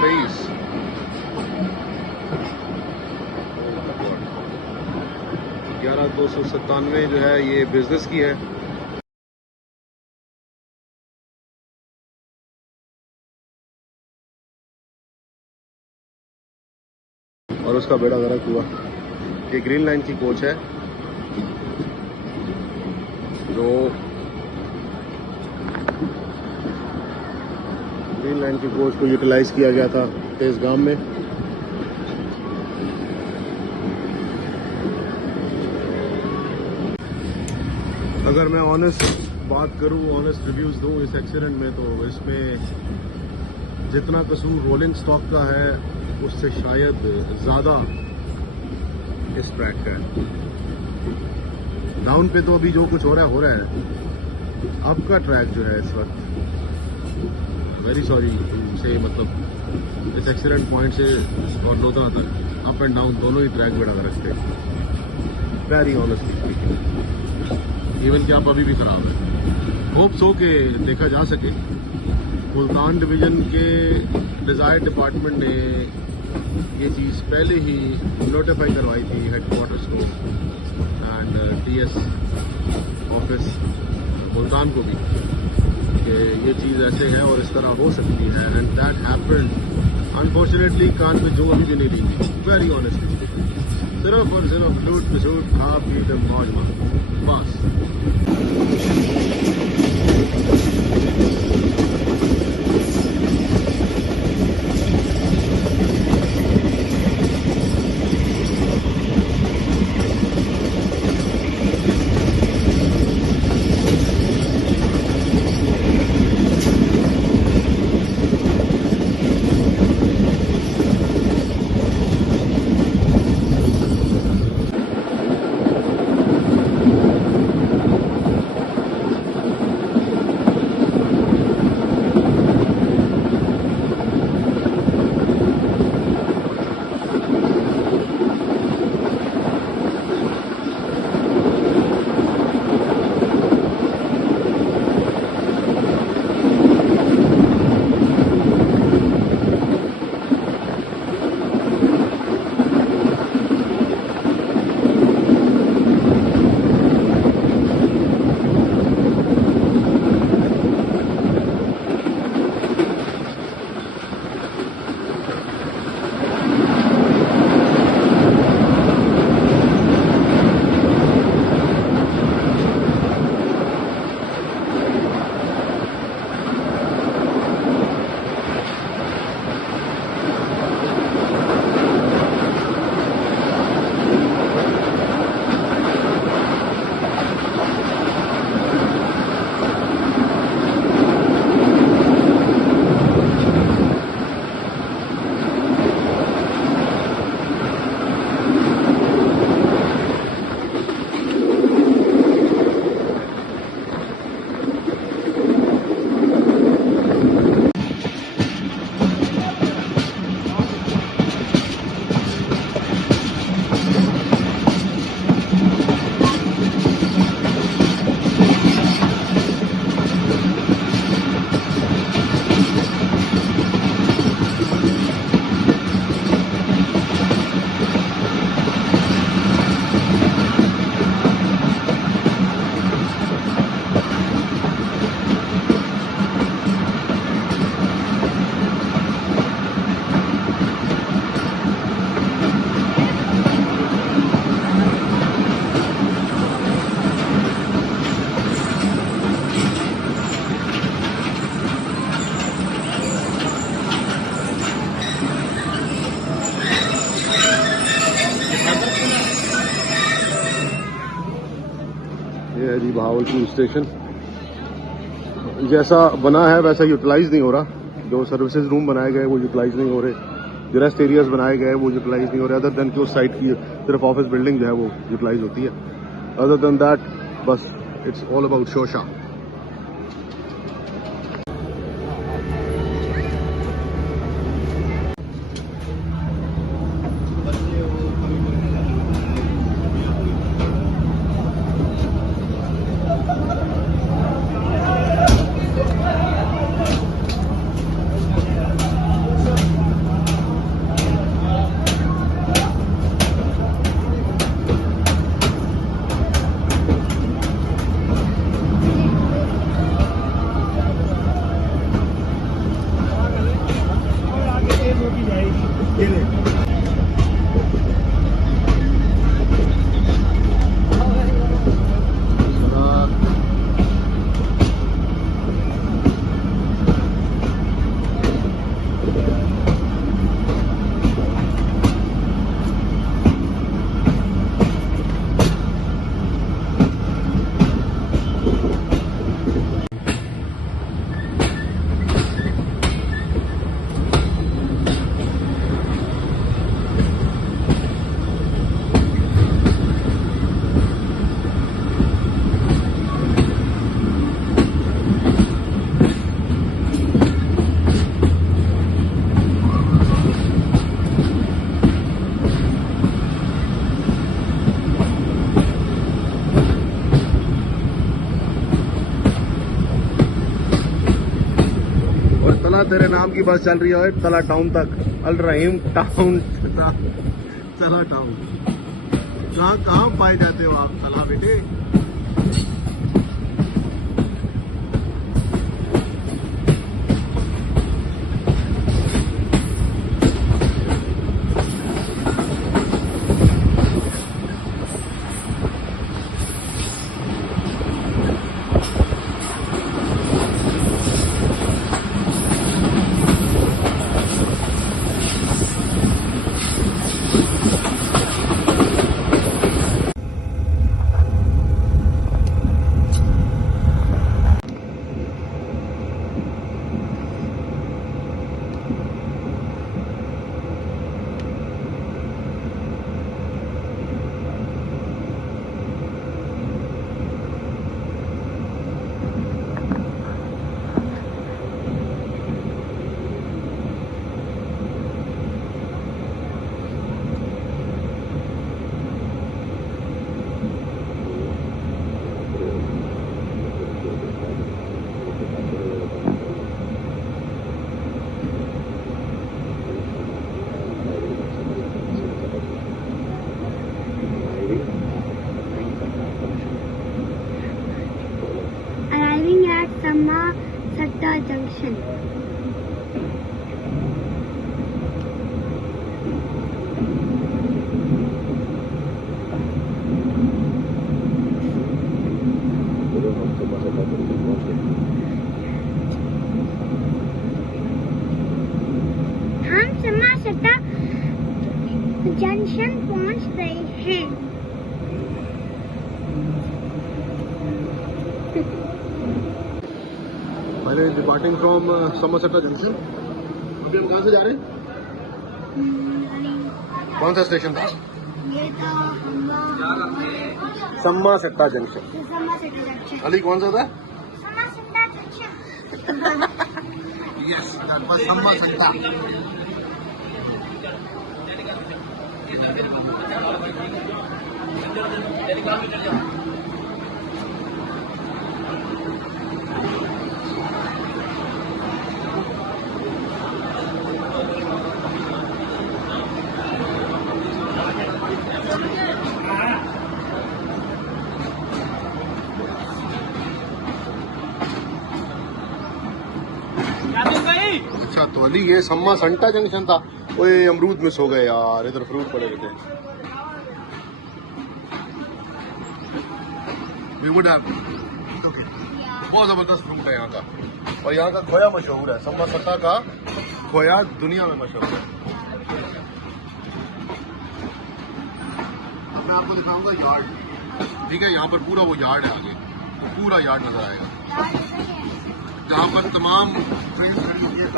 प्लेस 11297 जो है ये बिजनेस की है। और उसका बेड़ा गर्क हुआ। ये ग्रीन लाइन की कोच है जो ग्रीन लाइन की कोच को यूटिलाइज किया गया था तेजगाम में। अगर मैं ऑनेस्ट बात करूं, ऑनेस्ट रिव्यूज दूं इस एक्सीडेंट में, तो इसमें जितना कसूर रोलिंग स्टॉक का है उससे शायद ज़्यादा इस ट्रैक का है। डाउन पे तो अभी जो कुछ हो रहा है। अब का ट्रैक जो है इस वक्त, वेरी सॉरी से, मतलब इस एक्सीडेंट पॉइंट से और लोधरा तक अप एंड डाउन दोनों ही ट्रैक बेड़ा रखते हैं। वेरी ऑनेस्टली स्पीकिंग, इवन कि आप अभी भी खराब है। होप्स हो के देखा जा सके। मुल्तान डिवीज़न के डिज़ायर डिपार्टमेंट ने ये चीज़ पहले ही नोटिफाई करवाई थी हेडक्वार्टर्स को एंड TS ऑफिस मुल्तान को भी कि ये चीज़ ऐसे है और इस तरह हो सकती है, एंड दैट हैपेंड। अनफॉर्चुनेटली कान पे जो अभी भी नहीं ली, वेरी ऑनेस्टली, सिर्फ और सिर्फ लूट खसूट खा पी के मौज बस। ये है जी बहावलपुर स्टेशन। जैसा बना है वैसा यूटिलाइज नहीं हो रहा। जो सर्विसेज रूम बनाए गए वो यूटिलाइज नहीं हो रहे, जो रेस्ट एरियाज बनाए गए वो यूटिलाइज नहीं हो रहे, अदर देन कि उस साइड की सिर्फ ऑफिस बिल्डिंग जो है वो यूटिलाइज होती है। अदर देन दैट बस इट्स ऑल अबाउट शोशा। तेरे नाम की बस चल रही है तला टाउन तक, अल रहीम टाउन, तला टाउन। कहाँ पाए जाते हो आप तला बेटे? Arriving at Sammasatta Junction. हम समासट्टा जंक्शन पहुंच गए हैं। पहले डिपार्टिंग फ्रॉम समरसट्टा जंक्शन। अभी हम कहाँ से जा रहे हैं? कौन सा स्टेशन था? ये था समरसट्टा जंक्शन। समासट्टा जंक्शन। अली कौन सा था? समासट्टा जंक्शन। यस, बस समरसट्टा। अच्छा तो अली ये समरसट्टा जंक्शन था। ओए अमरूद मिस हो गए यार, इधर फ्रूट पड़े थे। बहुत जबरदस्त फ्रूट है यहाँ का, और यहाँ का खोया मशहूर है। समरसट्टा का खोया दुनिया में मशहूर है। अब मैं आपको दिखाऊंगा यार्ड, ठीक है? यहाँ पर पूरा वो यार्ड है, आगे तो पूरा यार्ड नजर आएगा, जहाँ पर तमाम ट्रेन खड़ी होती है।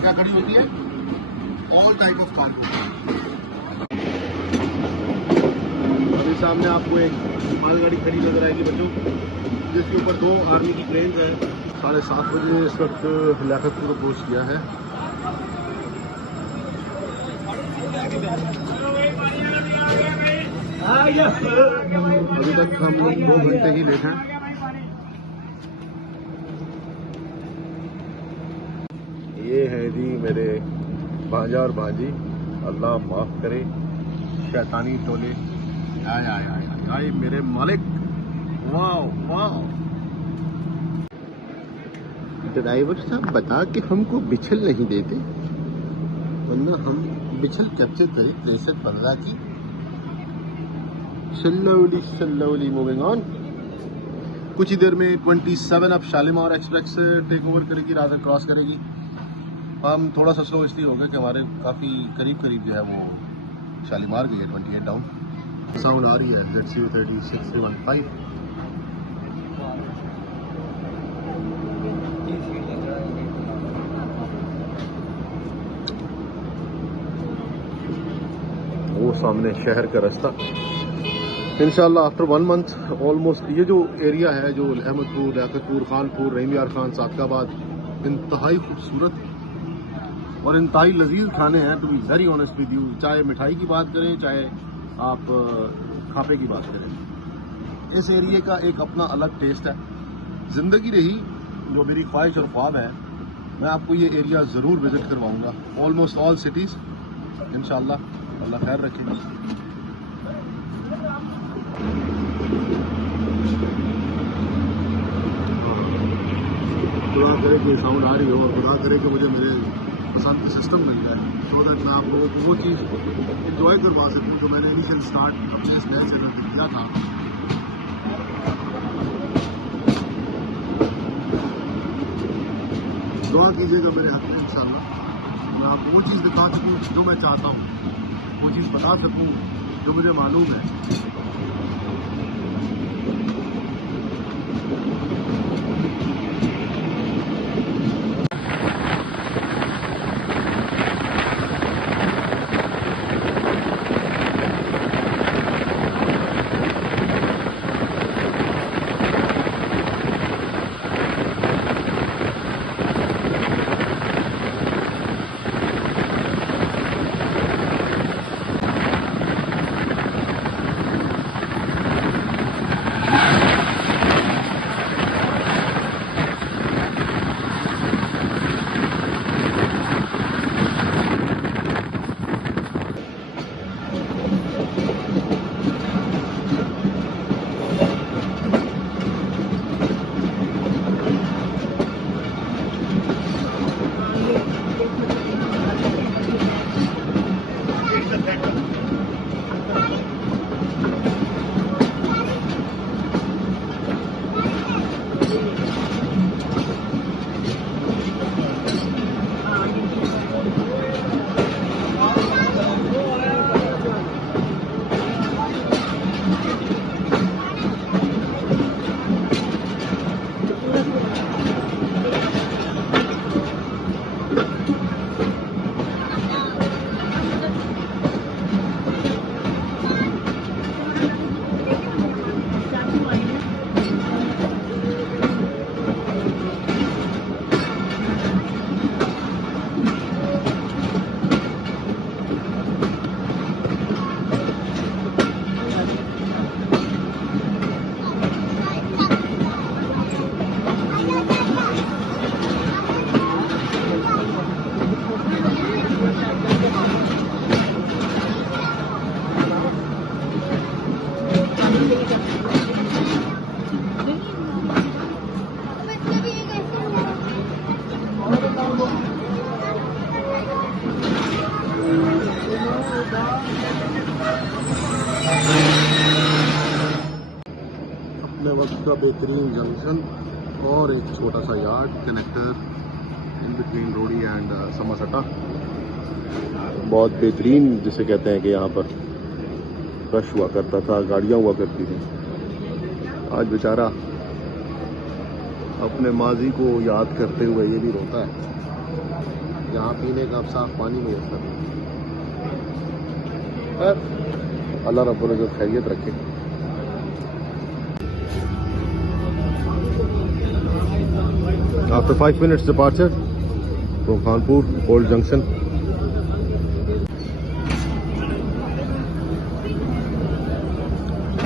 क्या खड़ी होती है? All type of cargo. अभी सामने आपको एक मालगाड़ी खड़ी नजर आएगी बच्चों, जिसके ऊपर 2 आर्मी की ट्रेन है। 7:30 बजे इस वक्त लियाकतपुर पहुंच गया है। अभी तक हम लोग 2 घंटे ही लेट हैं। ये है जी मेरे भांजा और भांजी, अल्लाह माफ करे शैतानी टोले। आए मेरे मालिक, वाह वाह। ड्राइवर साहब बता के हमको बिछल नहीं देते, वरना हम बिछल कैप्चर करें 63-15 की। Slowly moving on. कुछ ही देर में 27 अब शालीमार एक्सप्रेस टेक ओवर करेगी, रास्ता क्रॉस करेगी। हम थोड़ा सा स्लो इसलिए हो गए कि हमारे काफ़ी करीब जो है वो शालीमार गई है 28 डाउन। साउंड आ रही है ZCU 36315। वो सामने शहर का रास्ता। इंशाल्लाह आफ्टर 1 मंथ ऑलमोस्ट ये जो एरिया है, जो अहमदपुर, लियाकतपुर, खानपुर, रहीम यार खान, सादकाबाद, इंतहाई खूबसूरत और इंतहाई लजीज खाने हैं। To be very honest with you, चाहे मिठाई की बात करें, चाहे आप खापे की बात करें, इस एरिया का एक अपना अलग टेस्ट है। ज़िंदगी रही जो मेरी ख्वाहिश और ख्वाब है, मैं आपको ये एरिया ज़रूर विज़िट करवाऊँगा। ऑलमोस्ट ऑल सिटीज़ इंशाल्लाह, अल्लाह खैर रखेगा। खुदा करे कि साउंड आ रही हो, और खुदा करे कि मुझे मेरे पसंद का सिस्टम मिल जाए, सो दैट मैं आप लोगों को वो चीज़ इंजॉय करवा सकूँ जो मैंने इनिशियल स्टार्ट अपने इस नए जगह पे किया था। दुआ कीजिएगा मेरे हक में इंशाल्लाह मैं आपको वो चीज़ दिखा सकूँ जो मैं चाहता हूँ, वो चीज़ बता सकूँ जो मुझे मालूम है। अपने वक्त का बेहतरीन जंक्शन और एक छोटा सा yard connector in between Rodi and Samarsata. बहुत बेहतरीन जिसे कहते हैं कि यहाँ पर रश हुआ करता था, गाड़ियाँ हुआ करती थी। आज बेचारा अपने माजी को याद करते हुए ये भी रोता है, यहाँ पीने का अब साफ पानी नहीं होता। अल्लाह रब्बुल इज़्ज़त खैरियत रखे। After 5 minutes departure from Kanpur Old Junction,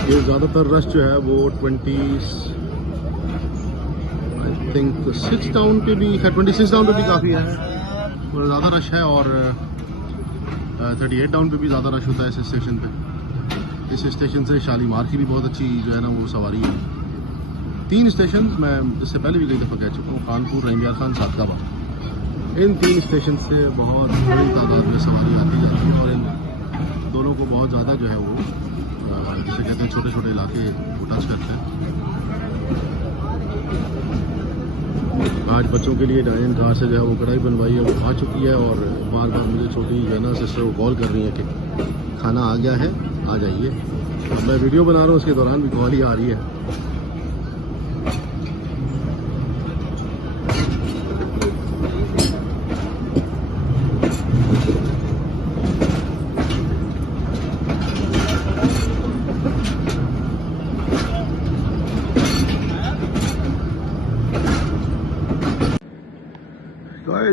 ये ज़्यादातर रश जो है वो 26 डाउन पे भी है, 26 डाउन पे भी काफ़ी है, और ज़्यादा रश है, और 38 डाउन पे भी ज़्यादा रश होता है इस स्टेशन पे। इस स्टेशन से शालीमार की भी बहुत अच्छी जो है ना वो सवारी है। 3 स्टेशन मैं इससे पहले भी कई दफ़ा कह चुका हूँ, कानपुर, रहीमयार खान, सादगाबाद। इन 3 स्टेशन से बहुत बड़ी तादाद में सवारी आती जाती है, और इन दोनों को बहुत ज़्यादा जो है वो जिसे कहते हैं छोटे छोटे इलाके वो टच करते हैं। आज बच्चों के लिए डायन कार से जो है वो कढ़ाई बनवाई है, वो आ चुकी है, और बार बार मुझे छोटी जो है ना सिस्टर को कॉल कर रही है कि खाना आ गया है, आ जाइए। अब मैं वीडियो बना रहा हूँ, उसके दौरान भी कॉल ही आ रही है।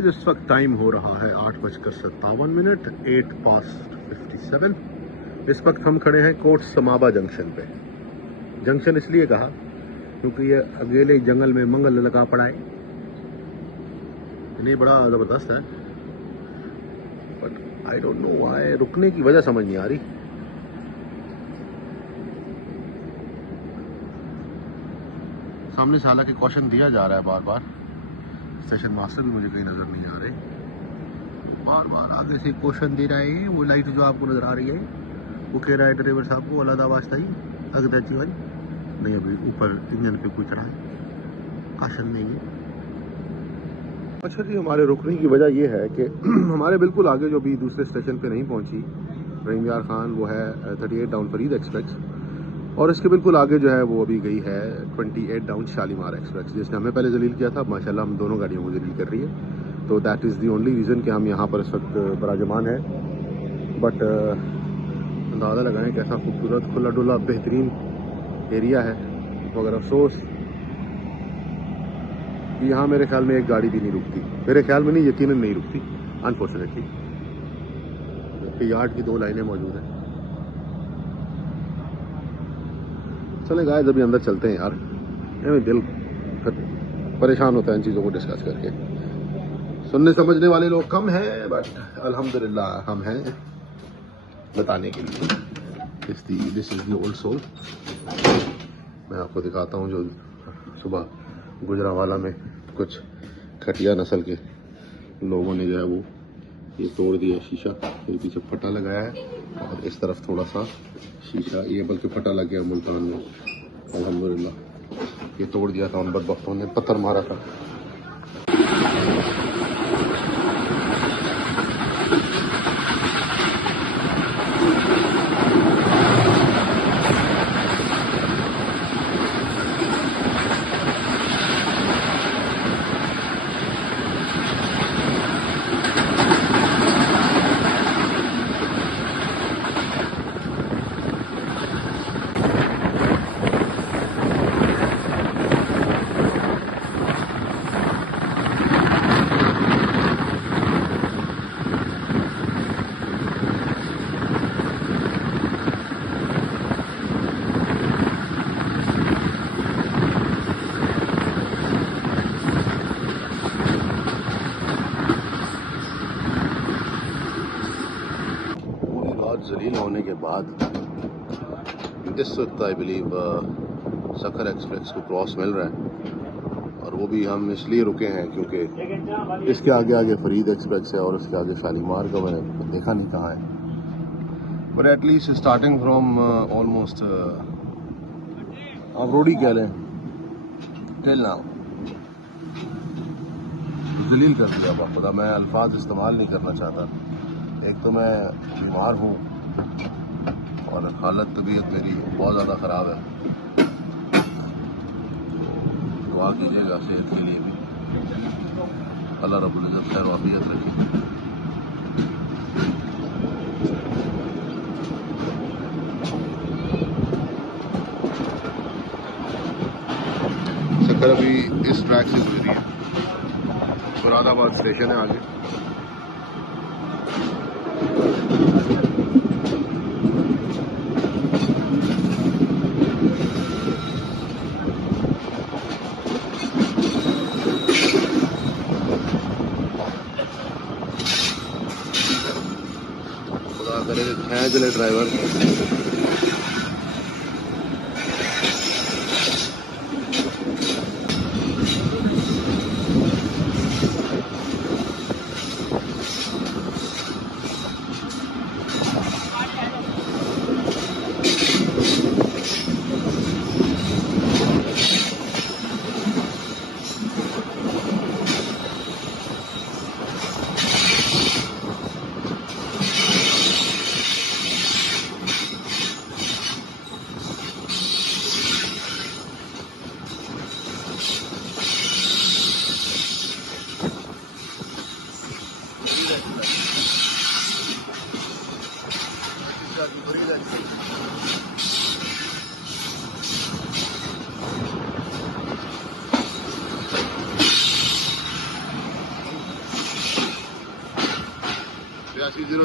इस वक्त टाइम हो रहा है 8:57, 8:57। इस वक्त हम खड़े हैं कोट समाबा जंक्शन पे। जंक्शन इसलिए कहा क्योंकि ये अकेले जंगल में मंगल लगा पड़ा है। नहीं, बड़ा ज़बरदस्त है, but I don't know why, रुकने की वजह समझ नहीं आ रही। सामने से हालांकि क्वेश्चन दिया जा रहा है बार बार, स्टेशन मास्टर भी मुझे कहीं नज़र नहीं आ रहे, बार बार आगे से क्वेश्चन दे रहे हैं। वो लाइट जो आपको नज़र आ रही है वो कह रहा है ड्राइवर साहब को अलादा वास्ता ही अगदाची वाली नहीं, अभी ऊपर इंजन पे कोई चढ़ा है, काशन नहीं है। अच्छा जी, हमारे रुकने की वजह ये है कि हमारे बिल्कुल आगे जो भी दूसरे स्टेशन पे नहीं पहुंची रहीम यार खान, वो है 38 डाउन फरीद एक्सप्रेस, और इसके बिल्कुल आगे जो है वो अभी गई है 28 डाउन शालीमार एक्सप्रेस, जिसने हमें पहले जलील किया था। माशाल्लाह हम दोनों गाड़ियों को जलील कर रही है, तो that is the only reason कि हम यहाँ पर इस वक्त बराजमान है। बट अंदाज़ा लगाएं कैसा खूबसूरत खुला डुला बेहतरीन एरिया है, मगर अफसोस कि यहाँ मेरे ख्याल में एक गाड़ी भी नहीं रुकती, मेरे ख्याल में नहीं, यकीनन नहीं रुकती अनफॉर्चुनेटली, जबकि यार्ड की 2 लाइनें मौजूद हैं। चले गाइस, अभी अंदर चलते हैं यार, दिल परेशान होता है इन चीज़ों को डिस्कस करके। सुनने समझने वाले लोग कम हैं, बट अल्हम्दुलिल्लाह हम हैं बताने के लिए। This is the old soul. मैं आपको दिखाता हूँ जो सुबह गुजरावाला में कुछ खटिया नस्ल के लोगों ने जो है वो ये तोड़ दिया शीशा, ये पीछे फटा लगाया है, और इस तरफ थोड़ा सा शीशा, ये बल्कि फटा लग गया मुल्तान में, अल्हम्दुलिल्लाह ये तोड़ दिया था उन बदबख्तों ने, पत्थर मारा था। जलील होने के बाद इस वक्त आई बिलीव सखर एक्सप्रेस को क्रॉस मिल रहा है, और वो भी हम इसलिए रुके हैं क्योंकि इसके आगे आगे फरीद एक्सप्रेस है और उसके आगे शालीमार का मैंने देखा नहीं कहाँ है, but at least starting from almost आप रोड ही कह लें टिल नाउ जलील कर दिया बाखुदा। मैं अल्फाज इस्तेमाल नहीं करना चाहता, एक तो मैं बीमार हूँ और हालत तबीयत मेरी बहुत ज़्यादा ख़राब है, दुआ कीजिएगा सेहत के लिए भी, अल्लाह रब्बुल इज़्ज़त खैर वाफियत रखे। सकर अभी इस ट्रैक से गुजरी है, मुरादाबाद स्टेशन है आगे। खुदा चले ड्राइवर।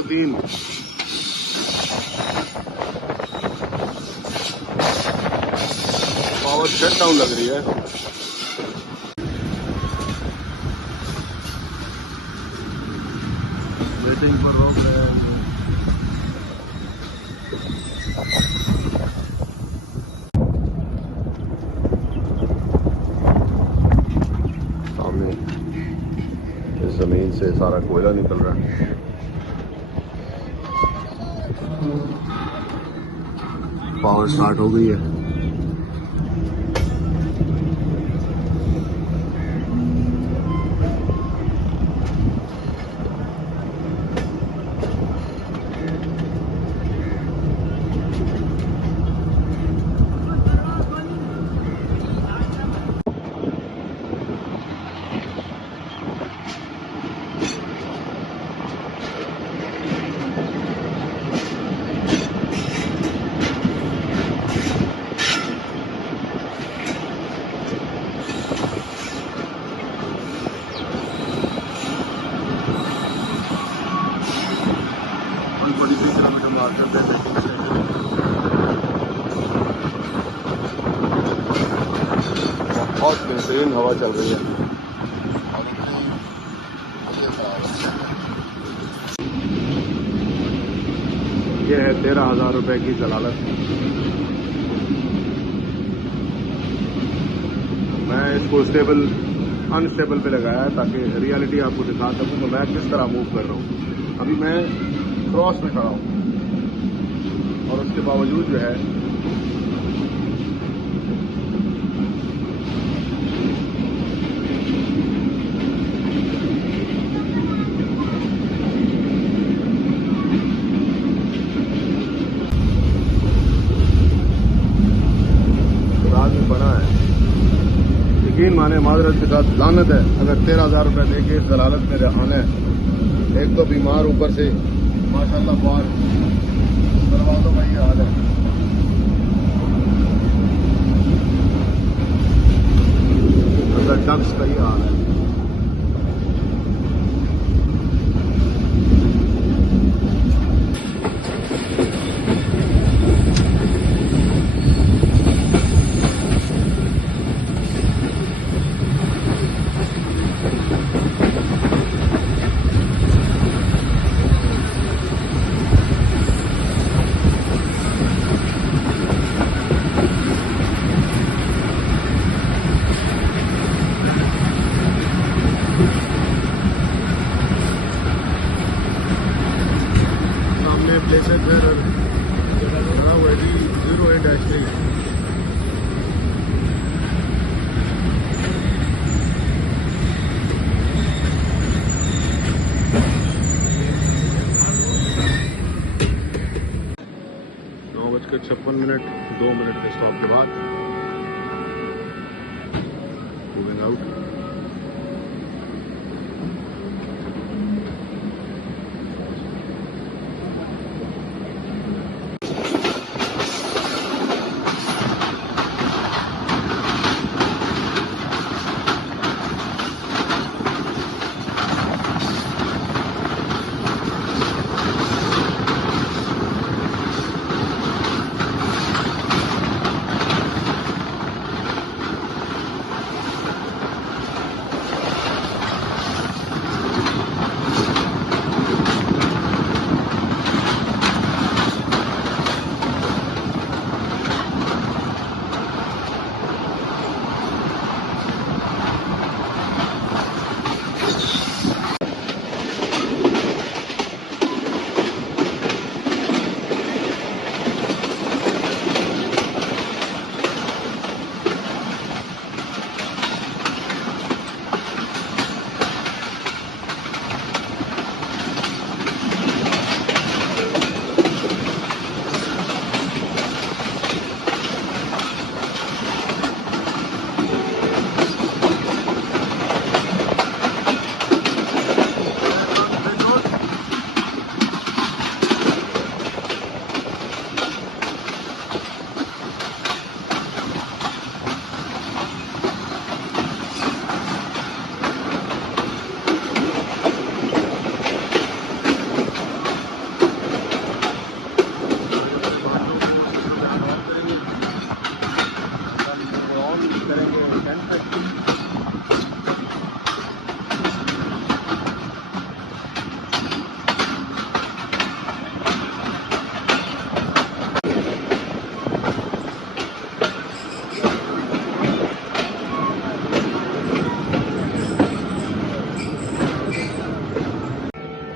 तीन पावर शट डाउन लग रही है। वेटिंग फॉर रोक सामने इस जमीन से सारा कोयला निकल रहा है। पावर स्टार्ट हो गई है। बहुत बेहतरीन हवा चल रही है। ये है 13,000 रुपए की जलालत। मैं इसको स्टेबल अनस्टेबल पे लगाया है ताकि रियलिटी आपको दिखा सकूं तो मैं किस तरह मूव कर रहा हूँ। अभी मैं क्रॉस में खड़ा हूँ और उसके बावजूद जो है यकीन माने माजरत के साथ लानत है अगर 13,000 रुपए देके इस जलालत में आना है। एक तो बीमार ऊपर से माशाल्लाह बाहर दरवाजों का ये हाल है। अंदर डक्स का ये हाल है। places where very 0 and actually के 56 मिनट 2 मिनट के स्टॉप के बाद मूविंग आउट।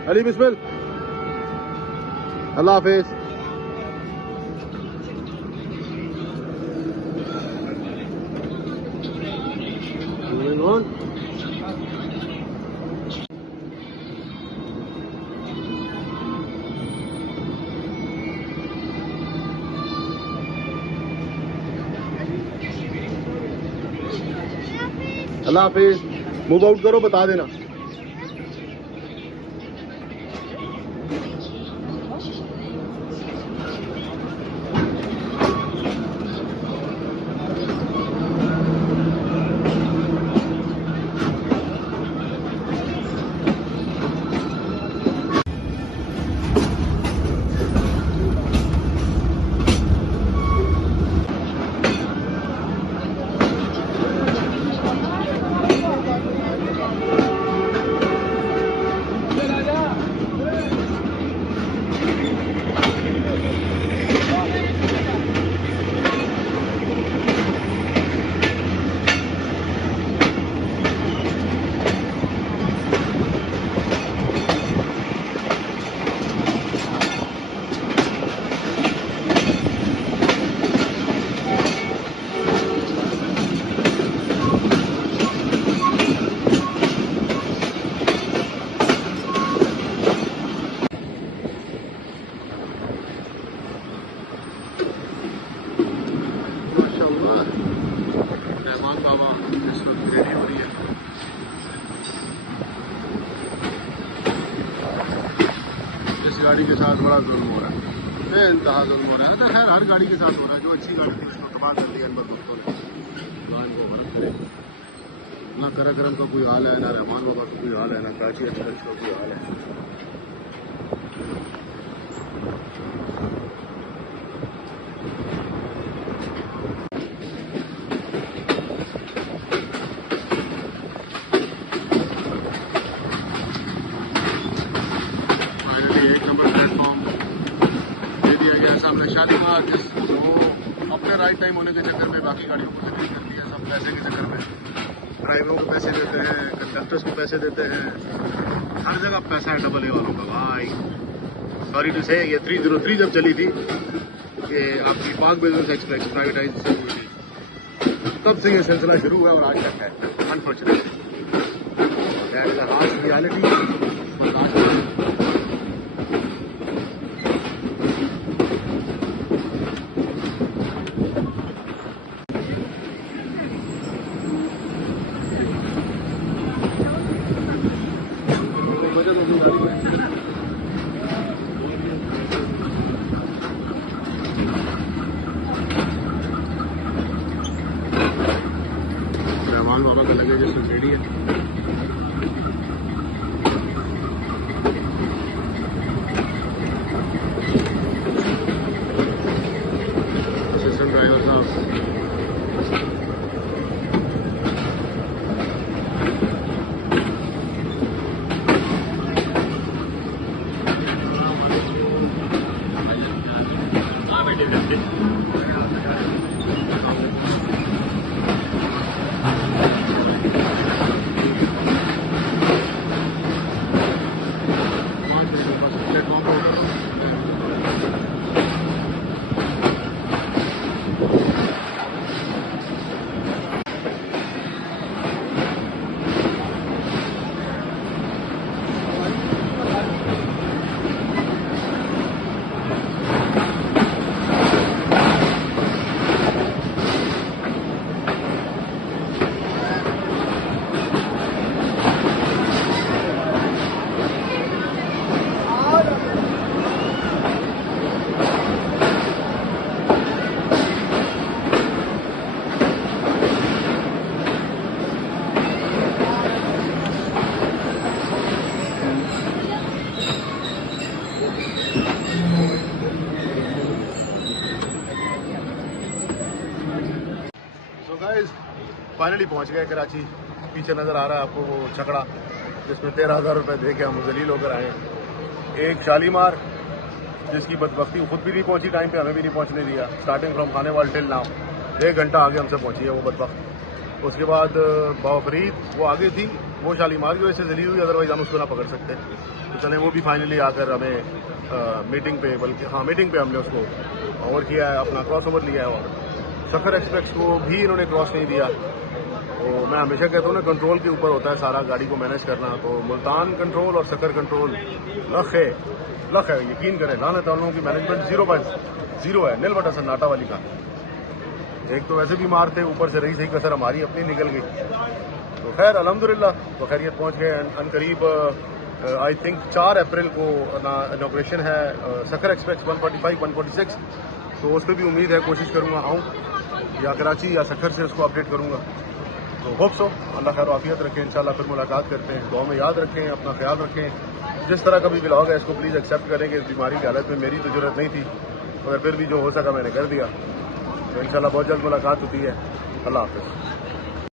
अली बिस्मिल, अल्लाह हाफिज। अल्लाह हाफिज। मूव आउट करो, बता देना। रहमान बाबा इस वक्त रेडी हो रही है। इस गाड़ी के साथ बड़ा जुल्म हो रहा है, बेइंतहा जुल्म हो रहा है। तो खैर हर गाड़ी के साथ हो रहा है। जो अच्छी गाड़ी थी उसको तबाह कर दिया अनबर दोस्तों ने। भगवान को फर्क करे। ना कराक्रम का कोई हाल है, ना रहमान बाबा का कोई हाल है, ना काची एक्सप्रेस का कोई हाल है। एक नंबर प्लेटफॉर्म दे दिया गया सामने शालीमार, जिसको अपने राइट टाइम होने के चक्कर में बाकी गाड़ियों को तकलीफ कर दिया। सब पैसे के चक्कर में ड्राइवरों को पैसे देते हैं, कंडक्टर्स को पैसे देते हैं, हर जगह पैसा है डबल ए वालों का भाई। सॉरी टू से ये 303 जब चली थी कि आपकी पाक बिजनेस एक्सप्रेस प्राइवेटाइजेशन हुई थी, तब से ये सिलसिला शुरू हुआ और आज तक है। Unfortunately that is a harsh reality. Rahman Baba का लगेज इसमें रेडी है। असिस्टेंट ड्राइवर साहब फाइनली पहुंच गए कराची। पीछे नज़र आ रहा है आपको वो छकड़ा जिसमें 13,000 रुपये दे के हम जलील होकर आए। एक शालीमार जिसकी बदबख्ती खुद भी नहीं पहुंची टाइम पे, हमें भी नहीं पहुंचने दिया। Starting from Khanewal till now 1 घंटा आगे हमसे पहुंची है वो बदबख्त। उसके बाद बाबा फरीद वो आगे थी, वो शालीमार की वजह से जली हुई, अदरवाइज हम उसको ना पकड़ सकते। तो चले वो भी फाइनली आकर हमें मीटिंग पे, बल्कि हाँ मीटिंग पे हमने उसको ओवर किया है, अपना क्रॉस ओवर लिया है। और सखर एक्सप्रेस को भी इन्होंने क्रॉस नहीं दिया। तो मैं हमेशा कहता हूँ ना, कंट्रोल के ऊपर होता है सारा गाड़ी को मैनेज करना। तो मुल्तान कंट्रोल और सकर कंट्रोल लख है, यकीन करें। लानत वालों की मैनेजमेंट 0/0 है, नील बटा सन्नाटा वाली का। एक तो वैसे बीमार थे, ऊपर से रही सही कसर हमारी अपनी निकल गई। तो खैर अल्हम्दुलिल्लाह तो खैरियत पहुंच गए। अनकरीब आई थिंक 4 अप्रैल को इनॉग्रेशन है सखर एक्सप्रेस 145, 146। तो उस पर भी उम्मीद है, कोशिश करूँगा आऊँ या कराची या सखर से उसको अपडेट करूँगा। तो होप सो अल्लाह खैर आफियत रखें। इंशाल्लाह फिर मुलाकात करते हैं। दुआ में याद रखें, अपना ख्याल रखें। जिस तरह का भी व्लॉग है इसको प्लीज़ एक्सेप्ट करें कि इस बीमारी की हालत में मेरी तो जरूरत नहीं थी, मगर फिर भी जो हो सका मैंने कर दिया। तो इंशाल्लाह बहुत जल्द मुलाकात होती है। अल्लाह हाफ़िज़।